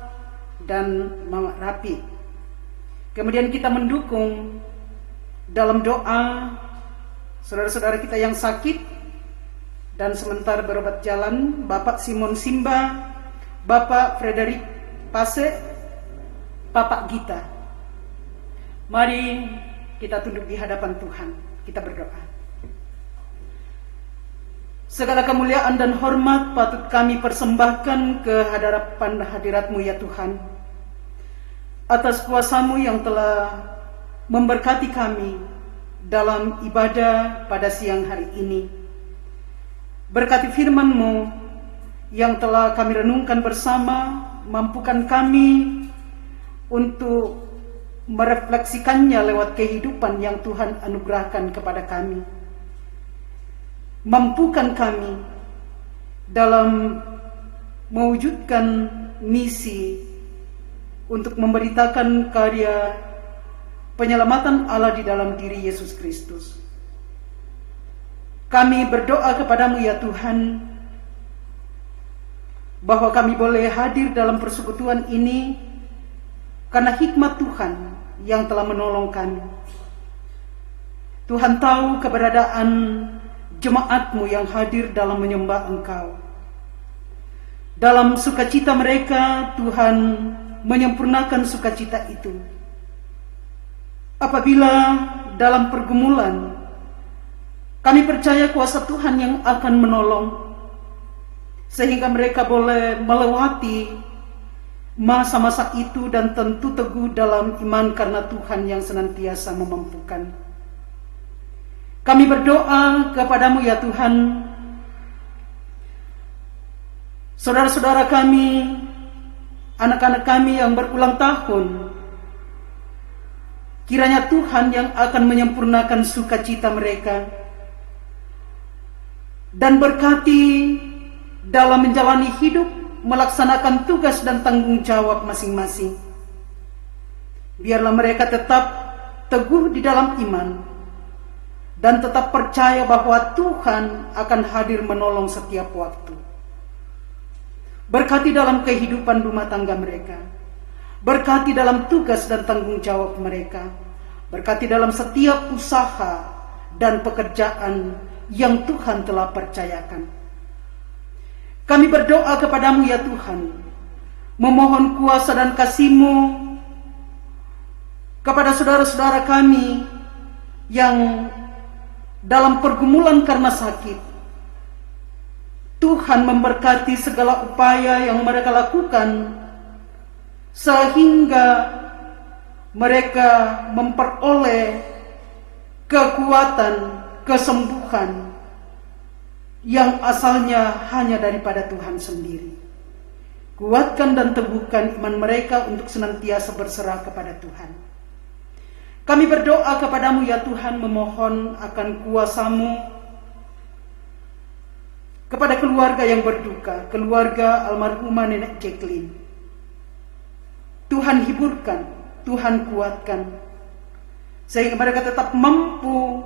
dan Mama Rapi. Kemudian kita mendukung dalam doa saudara-saudara kita yang sakit dan sementara berobat jalan, Bapak Simon Simba, Bapak Frederick Pase, Bapak Gita. Mari kita tunduk di hadapan Tuhan, kita berdoa. Segala kemuliaan dan hormat patut kami persembahkan ke hadapan hadirat-Mu ya Tuhan, atas kuasa-Mu yang telah memberkati kami dalam ibadah pada siang hari ini. Berkati firman-Mu yang telah kami renungkan bersama, mampukan kami untuk merefleksikannya lewat kehidupan yang Tuhan anugerahkan kepada kami. Mampukan kami dalam mewujudkan misi untuk memberitakan karya penyelamatan Allah di dalam diri Yesus Kristus. Kami berdoa kepadamu ya Tuhan, bahwa kami boleh hadir dalam persekutuan ini karena hikmat Tuhan yang telah menolong kami. Tuhan tahu keberadaan jemaat-Mu yang hadir dalam menyembah Engkau. Dalam sukacita mereka, Tuhan menyempurnakan sukacita itu. Apabila dalam pergumulan, kami percaya kuasa Tuhan yang akan menolong, sehingga mereka boleh melewati masa-masa itu dan tentu teguh dalam iman karena Tuhan yang senantiasa memampukan. Kami berdoa kepadamu ya Tuhan, saudara-saudara kami, anak-anak kami yang berulang tahun, kiranya Tuhan yang akan menyempurnakan sukacita mereka dan berkati dalam menjalani hidup, melaksanakan tugas dan tanggung jawab masing-masing. Biarlah mereka tetap teguh di dalam iman dan tetap percaya bahwa Tuhan akan hadir menolong setiap waktu. Berkati dalam kehidupan rumah tangga mereka, berkati dalam tugas dan tanggung jawab mereka, berkati dalam setiap usaha dan pekerjaan yang Tuhan telah percayakan. Kami berdoa kepadamu ya Tuhan, memohon kuasa dan kasih-Mu kepada saudara-saudara kami yang dalam pergumulan karena sakit. Tuhan memberkati segala upaya yang mereka lakukan, sehingga mereka memperoleh kekuatan, kesembuhan yang asalnya hanya daripada Tuhan sendiri. Kuatkan dan teguhkan iman mereka untuk senantiasa berserah kepada Tuhan. Kami berdoa kepadamu ya Tuhan, memohon akan kuasa-Mu kepada keluarga yang berduka, keluarga almarhumah Nenek Jacqueline. Tuhan hiburkan, Tuhan kuatkan, sehingga mereka tetap mampu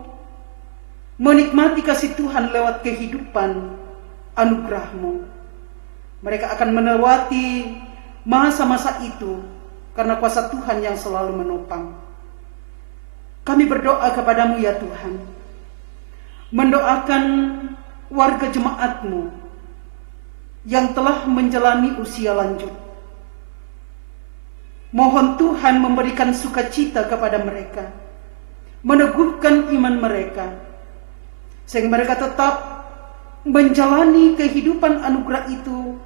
menikmati kasih Tuhan lewat kehidupan anugerah-Mu. Mereka akan melewati masa-masa itu karena kuasa Tuhan yang selalu menopang. Kami berdoa kepadamu ya Tuhan, mendoakan warga jemaat-Mu yang telah menjalani usia lanjut. Mohon Tuhan memberikan sukacita kepada mereka, meneguhkan iman mereka, sehingga mereka tetap menjalani kehidupan anugerah itu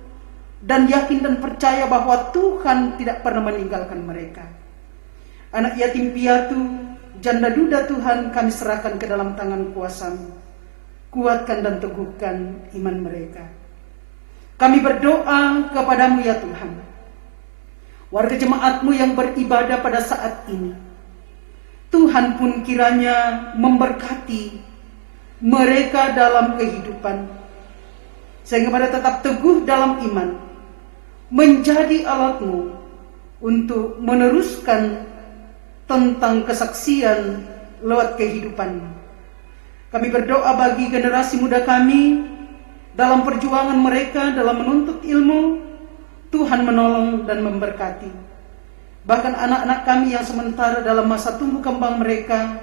dan yakin dan percaya bahwa Tuhan tidak pernah meninggalkan mereka. Anak yatim piatu, janda duda Tuhan kami serahkan ke dalam tangan kuasa-Mu. Kuatkan dan teguhkan iman mereka. Kami berdoa kepadamu ya Tuhan, warga jemaat-Mu yang beribadah pada saat ini, Tuhan pun kiranya memberkati mereka dalam kehidupan, sehingga mereka tetap teguh dalam iman, menjadi alat-Mu untuk meneruskan tentang kesaksian lewat kehidupan. Kami berdoa bagi generasi muda kami dalam perjuangan mereka dalam menuntut ilmu. Tuhan menolong dan memberkati. Bahkan anak-anak kami yang sementara dalam masa tumbuh kembang mereka,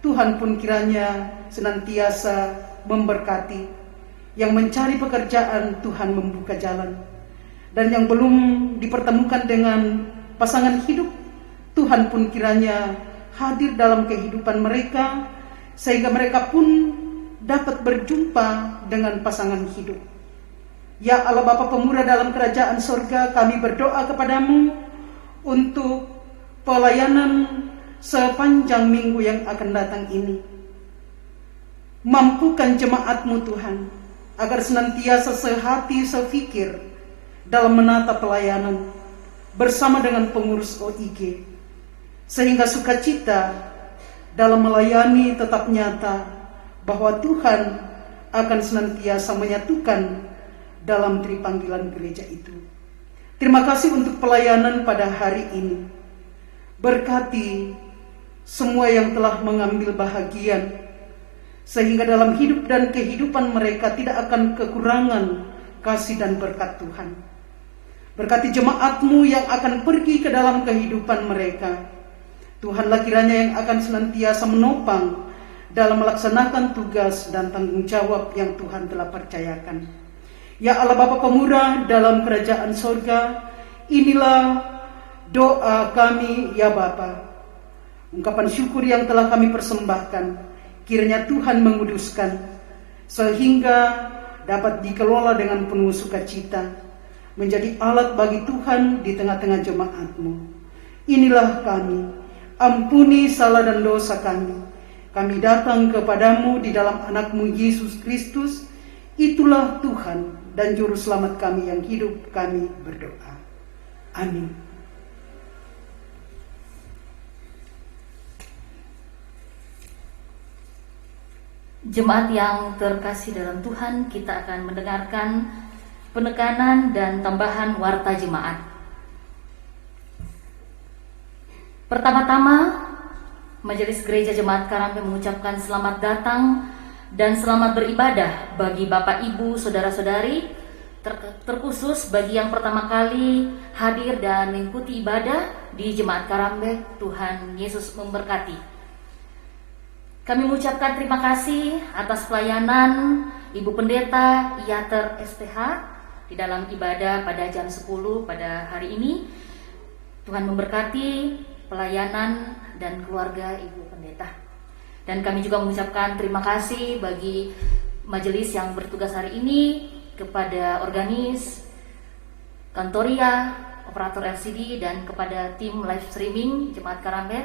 Tuhan pun kiranya senantiasa memberkati. Yang mencari pekerjaan, Tuhan membuka jalan. Dan yang belum dipertemukan dengan pasangan hidup, Tuhan pun kiranya hadir dalam kehidupan mereka, sehingga mereka pun dapat berjumpa dengan pasangan hidup. Ya Allah Bapa Pemurah dalam kerajaan sorga, kami berdoa kepadamu untuk pelayanan sepanjang minggu yang akan datang ini. Mampukan jemaat-Mu Tuhan, agar senantiasa sehati sepikir dalam menata pelayanan bersama dengan pengurus OIG, sehingga sukacita dalam melayani tetap nyata, bahwa Tuhan akan senantiasa menyatukan dalam tripanggilan gereja itu. Terima kasih untuk pelayanan pada hari ini. Berkati semua yang telah mengambil bahagian, sehingga dalam hidup dan kehidupan mereka tidak akan kekurangan kasih dan berkat Tuhan. Berkati jemaat-Mu yang akan pergi ke dalam kehidupan mereka. Tuhanlah kiranya yang akan senantiasa menopang dalam melaksanakan tugas dan tanggung jawab yang Tuhan telah percayakan. Ya Allah Bapa Pemurah dalam kerajaan sorga, inilah doa kami ya Bapa. Ungkapan syukur yang telah kami persembahkan, kiranya Tuhan menguduskan, sehingga dapat dikelola dengan penuh sukacita, menjadi alat bagi Tuhan di tengah-tengah jemaat-Mu. Inilah kami, ampuni salah dan dosa kami. Kami datang kepadamu di dalam anak-Mu Yesus Kristus, itulah Tuhan dan Juru Selamat kami yang hidup, kami berdoa. Amin. Jemaat yang terkasih dalam Tuhan, kita akan mendengarkan penekanan dan tambahan warta jemaat. Pertama-tama, Majelis Gereja Jemaat Karambe mengucapkan selamat datang dan selamat beribadah bagi Bapak, Ibu, Saudara-saudari, terkhusus bagi yang pertama kali hadir dan mengikuti ibadah di Jemaat Karambe. Tuhan Yesus memberkati. Kami mengucapkan terima kasih atas pelayanan Ibu Pendeta Yater STH di dalam ibadah pada jam 10 pada hari ini. Tuhan memberkati pelayanan dan keluarga Ibu Pendeta. Dan kami juga mengucapkan terima kasih bagi majelis yang bertugas hari ini. kepada organis, kantoria, operator LCD, dan kepada tim live streaming Jemaat Karambe.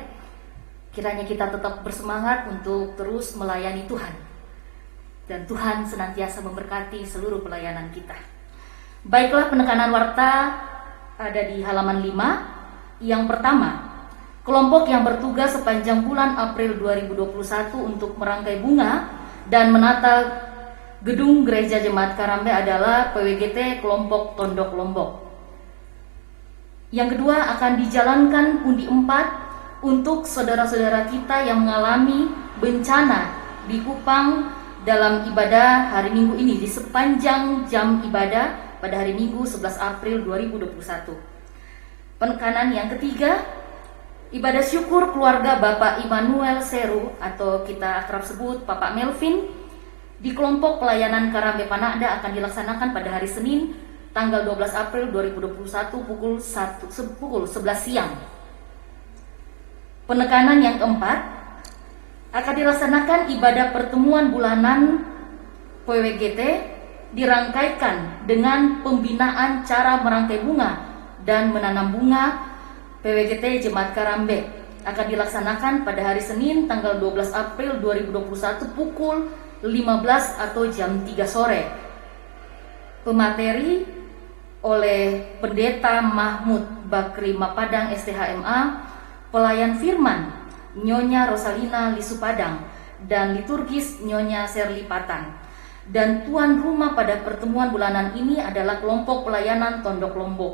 Kiranya kita tetap bersemangat untuk terus melayani Tuhan. Dan Tuhan senantiasa memberkati seluruh pelayanan kita. Baiklah, penekanan warta ada di halaman 5. Yang pertama, kelompok yang bertugas sepanjang bulan April 2021 untuk merangkai bunga dan menata gedung gereja Jemaat Karambe adalah PWGT kelompok Tondok Lombok. Yang kedua, akan dijalankan pundi 4 untuk saudara-saudara kita yang mengalami bencana di Kupang dalam ibadah hari Minggu ini di sepanjang jam ibadah pada hari Minggu 11 April 2021. Penekanan yang ketiga, ibadah syukur keluarga Bapak Immanuel Seru atau kita akrab sebut Bapak Melvin di kelompok pelayanan Karambe Panakda akan dilaksanakan pada hari Senin tanggal 12 April 2021 pukul 11 siang. Penekanan yang keempat, akan dilaksanakan ibadah pertemuan bulanan PWGT dirangkaikan dengan pembinaan cara merangkai bunga dan menanam bunga PWGT Jemaat Karambe. Akan dilaksanakan pada hari Senin tanggal 12 April 2021 pukul 15 atau jam 3 sore. Pemateri oleh Pendeta Mahmud Bakri Mapadang STHMA, pelayan firman Nyonya Rosalina Lisu Padang, dan liturgis Nyonya Serli Patang. Dan tuan rumah pada pertemuan bulanan ini adalah kelompok pelayanan Tondok Lombok.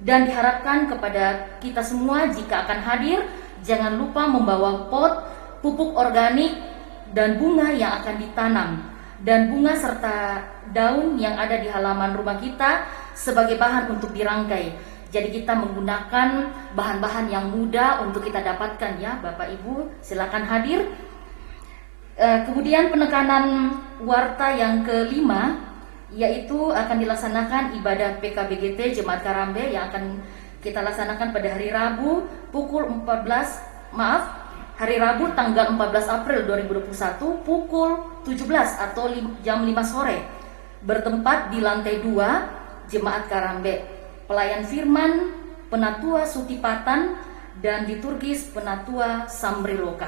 Dan diharapkan kepada kita semua jika akan hadir, jangan lupa membawa pot, pupuk organik, dan bunga yang akan ditanam. Dan bunga serta daun yang ada di halaman rumah kita sebagai bahan untuk dirangkai. Jadi kita menggunakan bahan-bahan yang mudah untuk kita dapatkan ya Bapak Ibu, silakan hadir. Kemudian penekanan warta yang kelima, yaitu akan dilaksanakan ibadah PKBGT Jemaat Karambe yang akan kita laksanakan pada hari Rabu hari Rabu tanggal 14 April 2021 pukul 17 atau jam 5 sore bertempat di lantai 2 Jemaat Karambe. Pelayan firman Penatua Sutipatan dan liturgis Penatua Samriloka.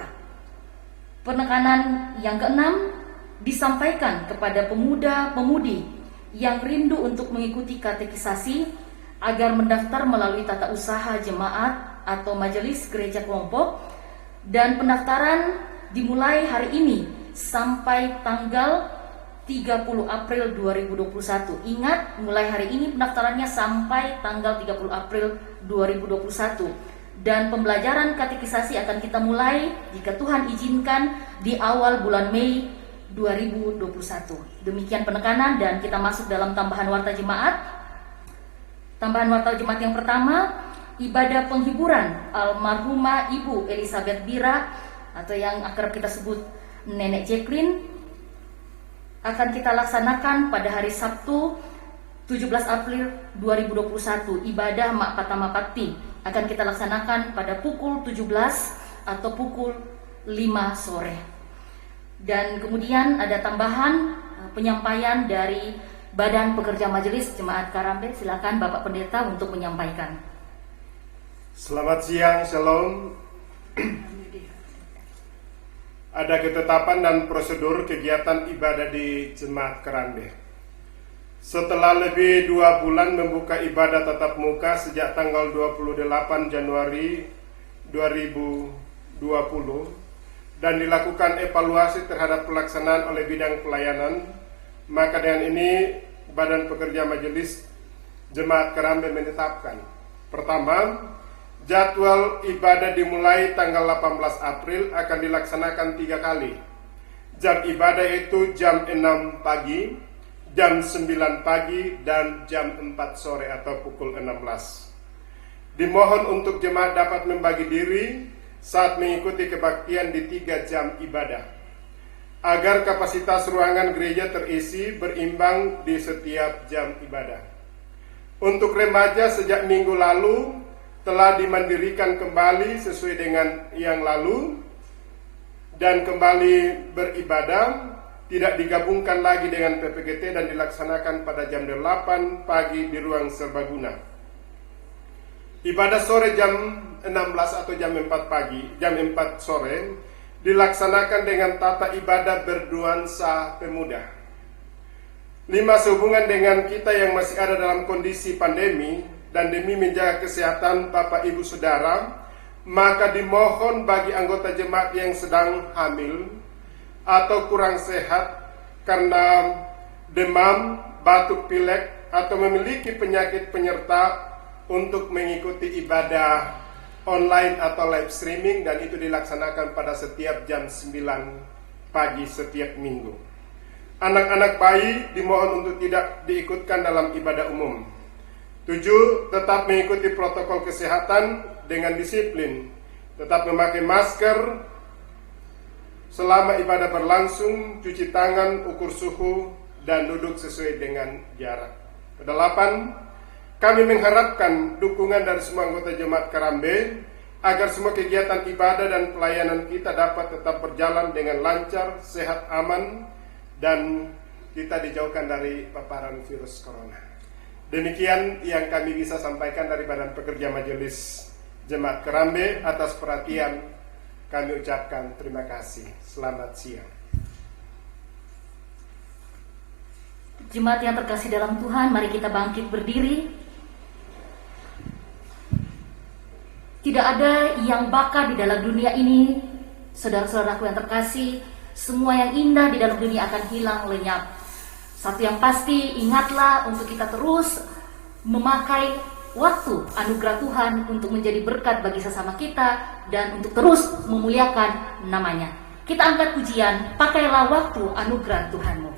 Penekanan yang keenam disampaikan kepada pemuda-pemudi yang rindu untuk mengikuti katekisasi agar mendaftar melalui tata usaha jemaat atau majelis gereja kelompok, dan pendaftaran dimulai hari ini sampai tanggal 30 April 2021. Ingat, mulai hari ini pendaftarannya sampai tanggal 30 April 2021. Dan pembelajaran katekisasi akan kita mulai jika Tuhan izinkan di awal bulan Mei 2021. Demikian penekanan, dan kita masuk dalam tambahan warta jemaat. Tambahan warta jemaat yang pertama, ibadah penghiburan almarhumah Ibu Elizabeth Bira atau yang akrab kita sebut Nenek Jacqueline akan kita laksanakan pada hari Sabtu 17 April 2021. Ibadah Mak Patama Pakti akan kita laksanakan pada pukul 17 atau pukul 5 sore. Dan kemudian ada tambahan penyampaian dari Badan Pekerja Majelis Jemaat Karambe. Silakan Bapak Pendeta untuk menyampaikan. Selamat siang, Shalom. Ada ketetapan dan prosedur kegiatan ibadah di Jemaat Karambe. Setelah lebih 2 bulan membuka ibadah tatap muka sejak tanggal 28 Januari 2020 dan dilakukan evaluasi terhadap pelaksanaan oleh bidang pelayanan, maka dengan ini Badan Pekerja Majelis Jemaat Karambe menetapkan: pertama, jadwal ibadah dimulai tanggal 18 April akan dilaksanakan 3 kali. Jam ibadah itu jam 6 pagi, jam 9 pagi, dan jam 4 sore atau pukul 16. Dimohon untuk jemaat dapat membagi diri saat mengikuti kebaktian di 3 jam ibadah, agar kapasitas ruangan gereja terisi berimbang di setiap jam ibadah. Untuk remaja sejak minggu lalu telah dimandirikan kembali sesuai dengan yang lalu dan kembali beribadah, tidak digabungkan lagi dengan PPGT dan dilaksanakan pada jam 8 pagi di ruang serbaguna. Ibadah sore jam 16 atau jam 4 pagi, jam 4 sore dilaksanakan dengan tata ibadah bernuansa pemuda. 5. Sehubungan dengan kita yang masih ada dalam kondisi pandemi dan demi menjaga kesehatan Bapak Ibu Saudara, maka dimohon bagi anggota jemaat yang sedang hamil atau kurang sehat karena demam, batuk pilek, atau memiliki penyakit penyerta untuk mengikuti ibadah online atau live streaming, dan itu dilaksanakan pada setiap jam 9 pagi setiap minggu. Anak-anak bayi dimohon untuk tidak diikutkan dalam ibadah umum. 7. Tetap mengikuti protokol kesehatan dengan disiplin, tetap memakai masker selama ibadah berlangsung, cuci tangan, ukur suhu, dan duduk sesuai dengan jarak. 8. Kami mengharapkan dukungan dari semua anggota Jemaat Karambe agar semua kegiatan ibadah dan pelayanan kita dapat tetap berjalan dengan lancar, sehat, aman, dan kita dijauhkan dari paparan virus corona. Demikian yang kami bisa sampaikan dari Badan Pekerja Majelis Jemaat Karambe. Atas perhatian kami ucapkan terima kasih. Selamat siang. Jemaat yang terkasih dalam Tuhan, mari kita bangkit berdiri. Tidak ada yang baka di dalam dunia ini, saudara-saudaraku yang terkasih, semua yang indah di dalam dunia akan hilang lenyap. Satu yang pasti, ingatlah untuk kita terus memakai waktu anugerah Tuhan untuk menjadi berkat bagi sesama kita dan untuk terus memuliakan namanya. Kita angkat pujian, pakailah waktu anugerah Tuhanmu.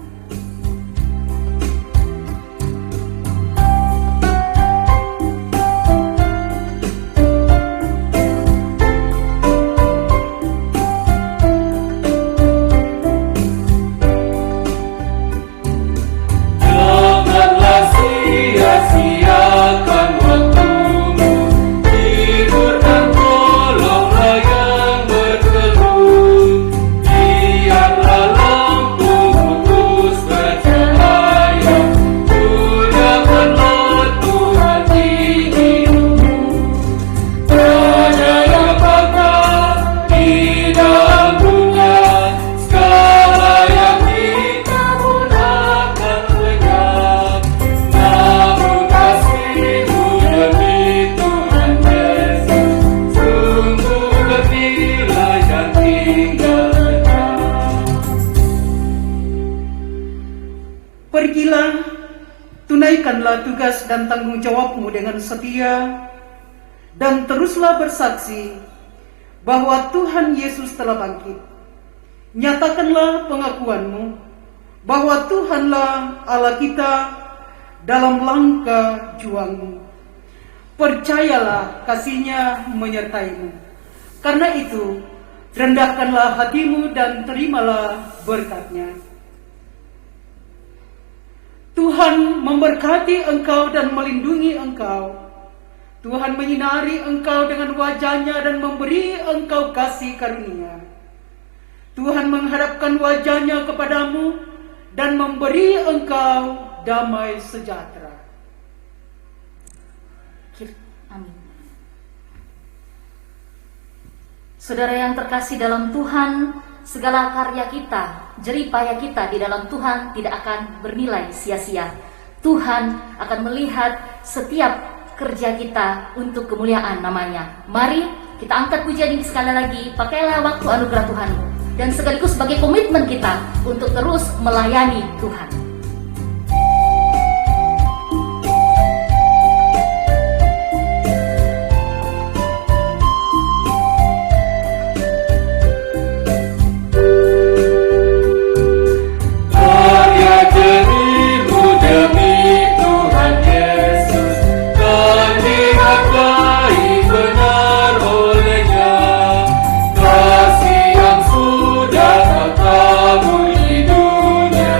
Pergilah, tunaikanlah tugas dan tanggung jawabmu dengan setia, dan teruslah bersaksi bahwa Tuhan Yesus telah bangkit. Nyatakanlah pengakuanmu bahwa Tuhanlah Allah kita dalam langkah juangmu. Percayalah kasih-Nya menyertaimu. Karena itu, rendahkanlah hatimu dan terimalah berkat-Nya. Tuhan memberkati engkau dan melindungi engkau. Tuhan menyinari engkau dengan wajah-Nya dan memberi engkau kasih karunia. Tuhan menghadapkan wajah-Nya kepadamu dan memberi engkau damai sejahtera. Amin. Saudara yang terkasih dalam Tuhan, segala karya kita, jeripaya kita di dalam Tuhan tidak akan bernilai sia-sia. Tuhan akan melihat setiap kerja kita untuk kemuliaan namanya. Mari kita angkat pujian ini sekali lagi, pakailah waktu anugerah Tuhanmu, dan sekaligus sebagai komitmen kita untuk terus melayani Tuhan. Kasih yang sudah kau tabur di dunia.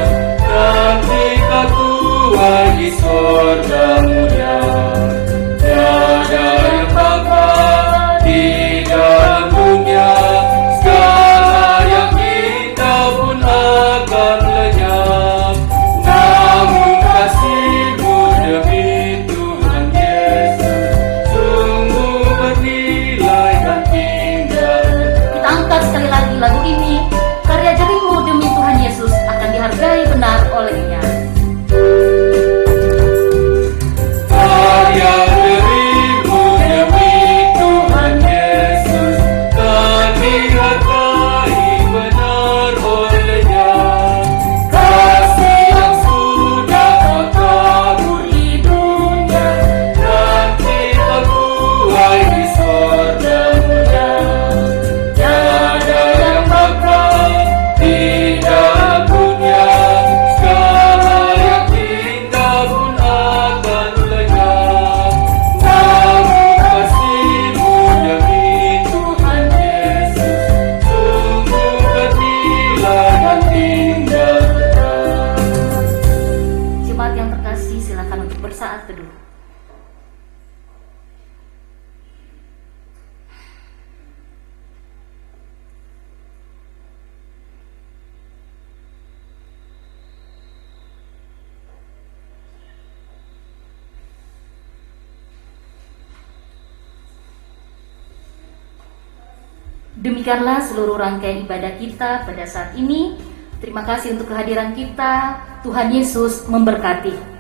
Demikianlah seluruh rangkaian ibadah kita pada saat ini. Terima kasih untuk kehadiran kita. Tuhan Yesus memberkati.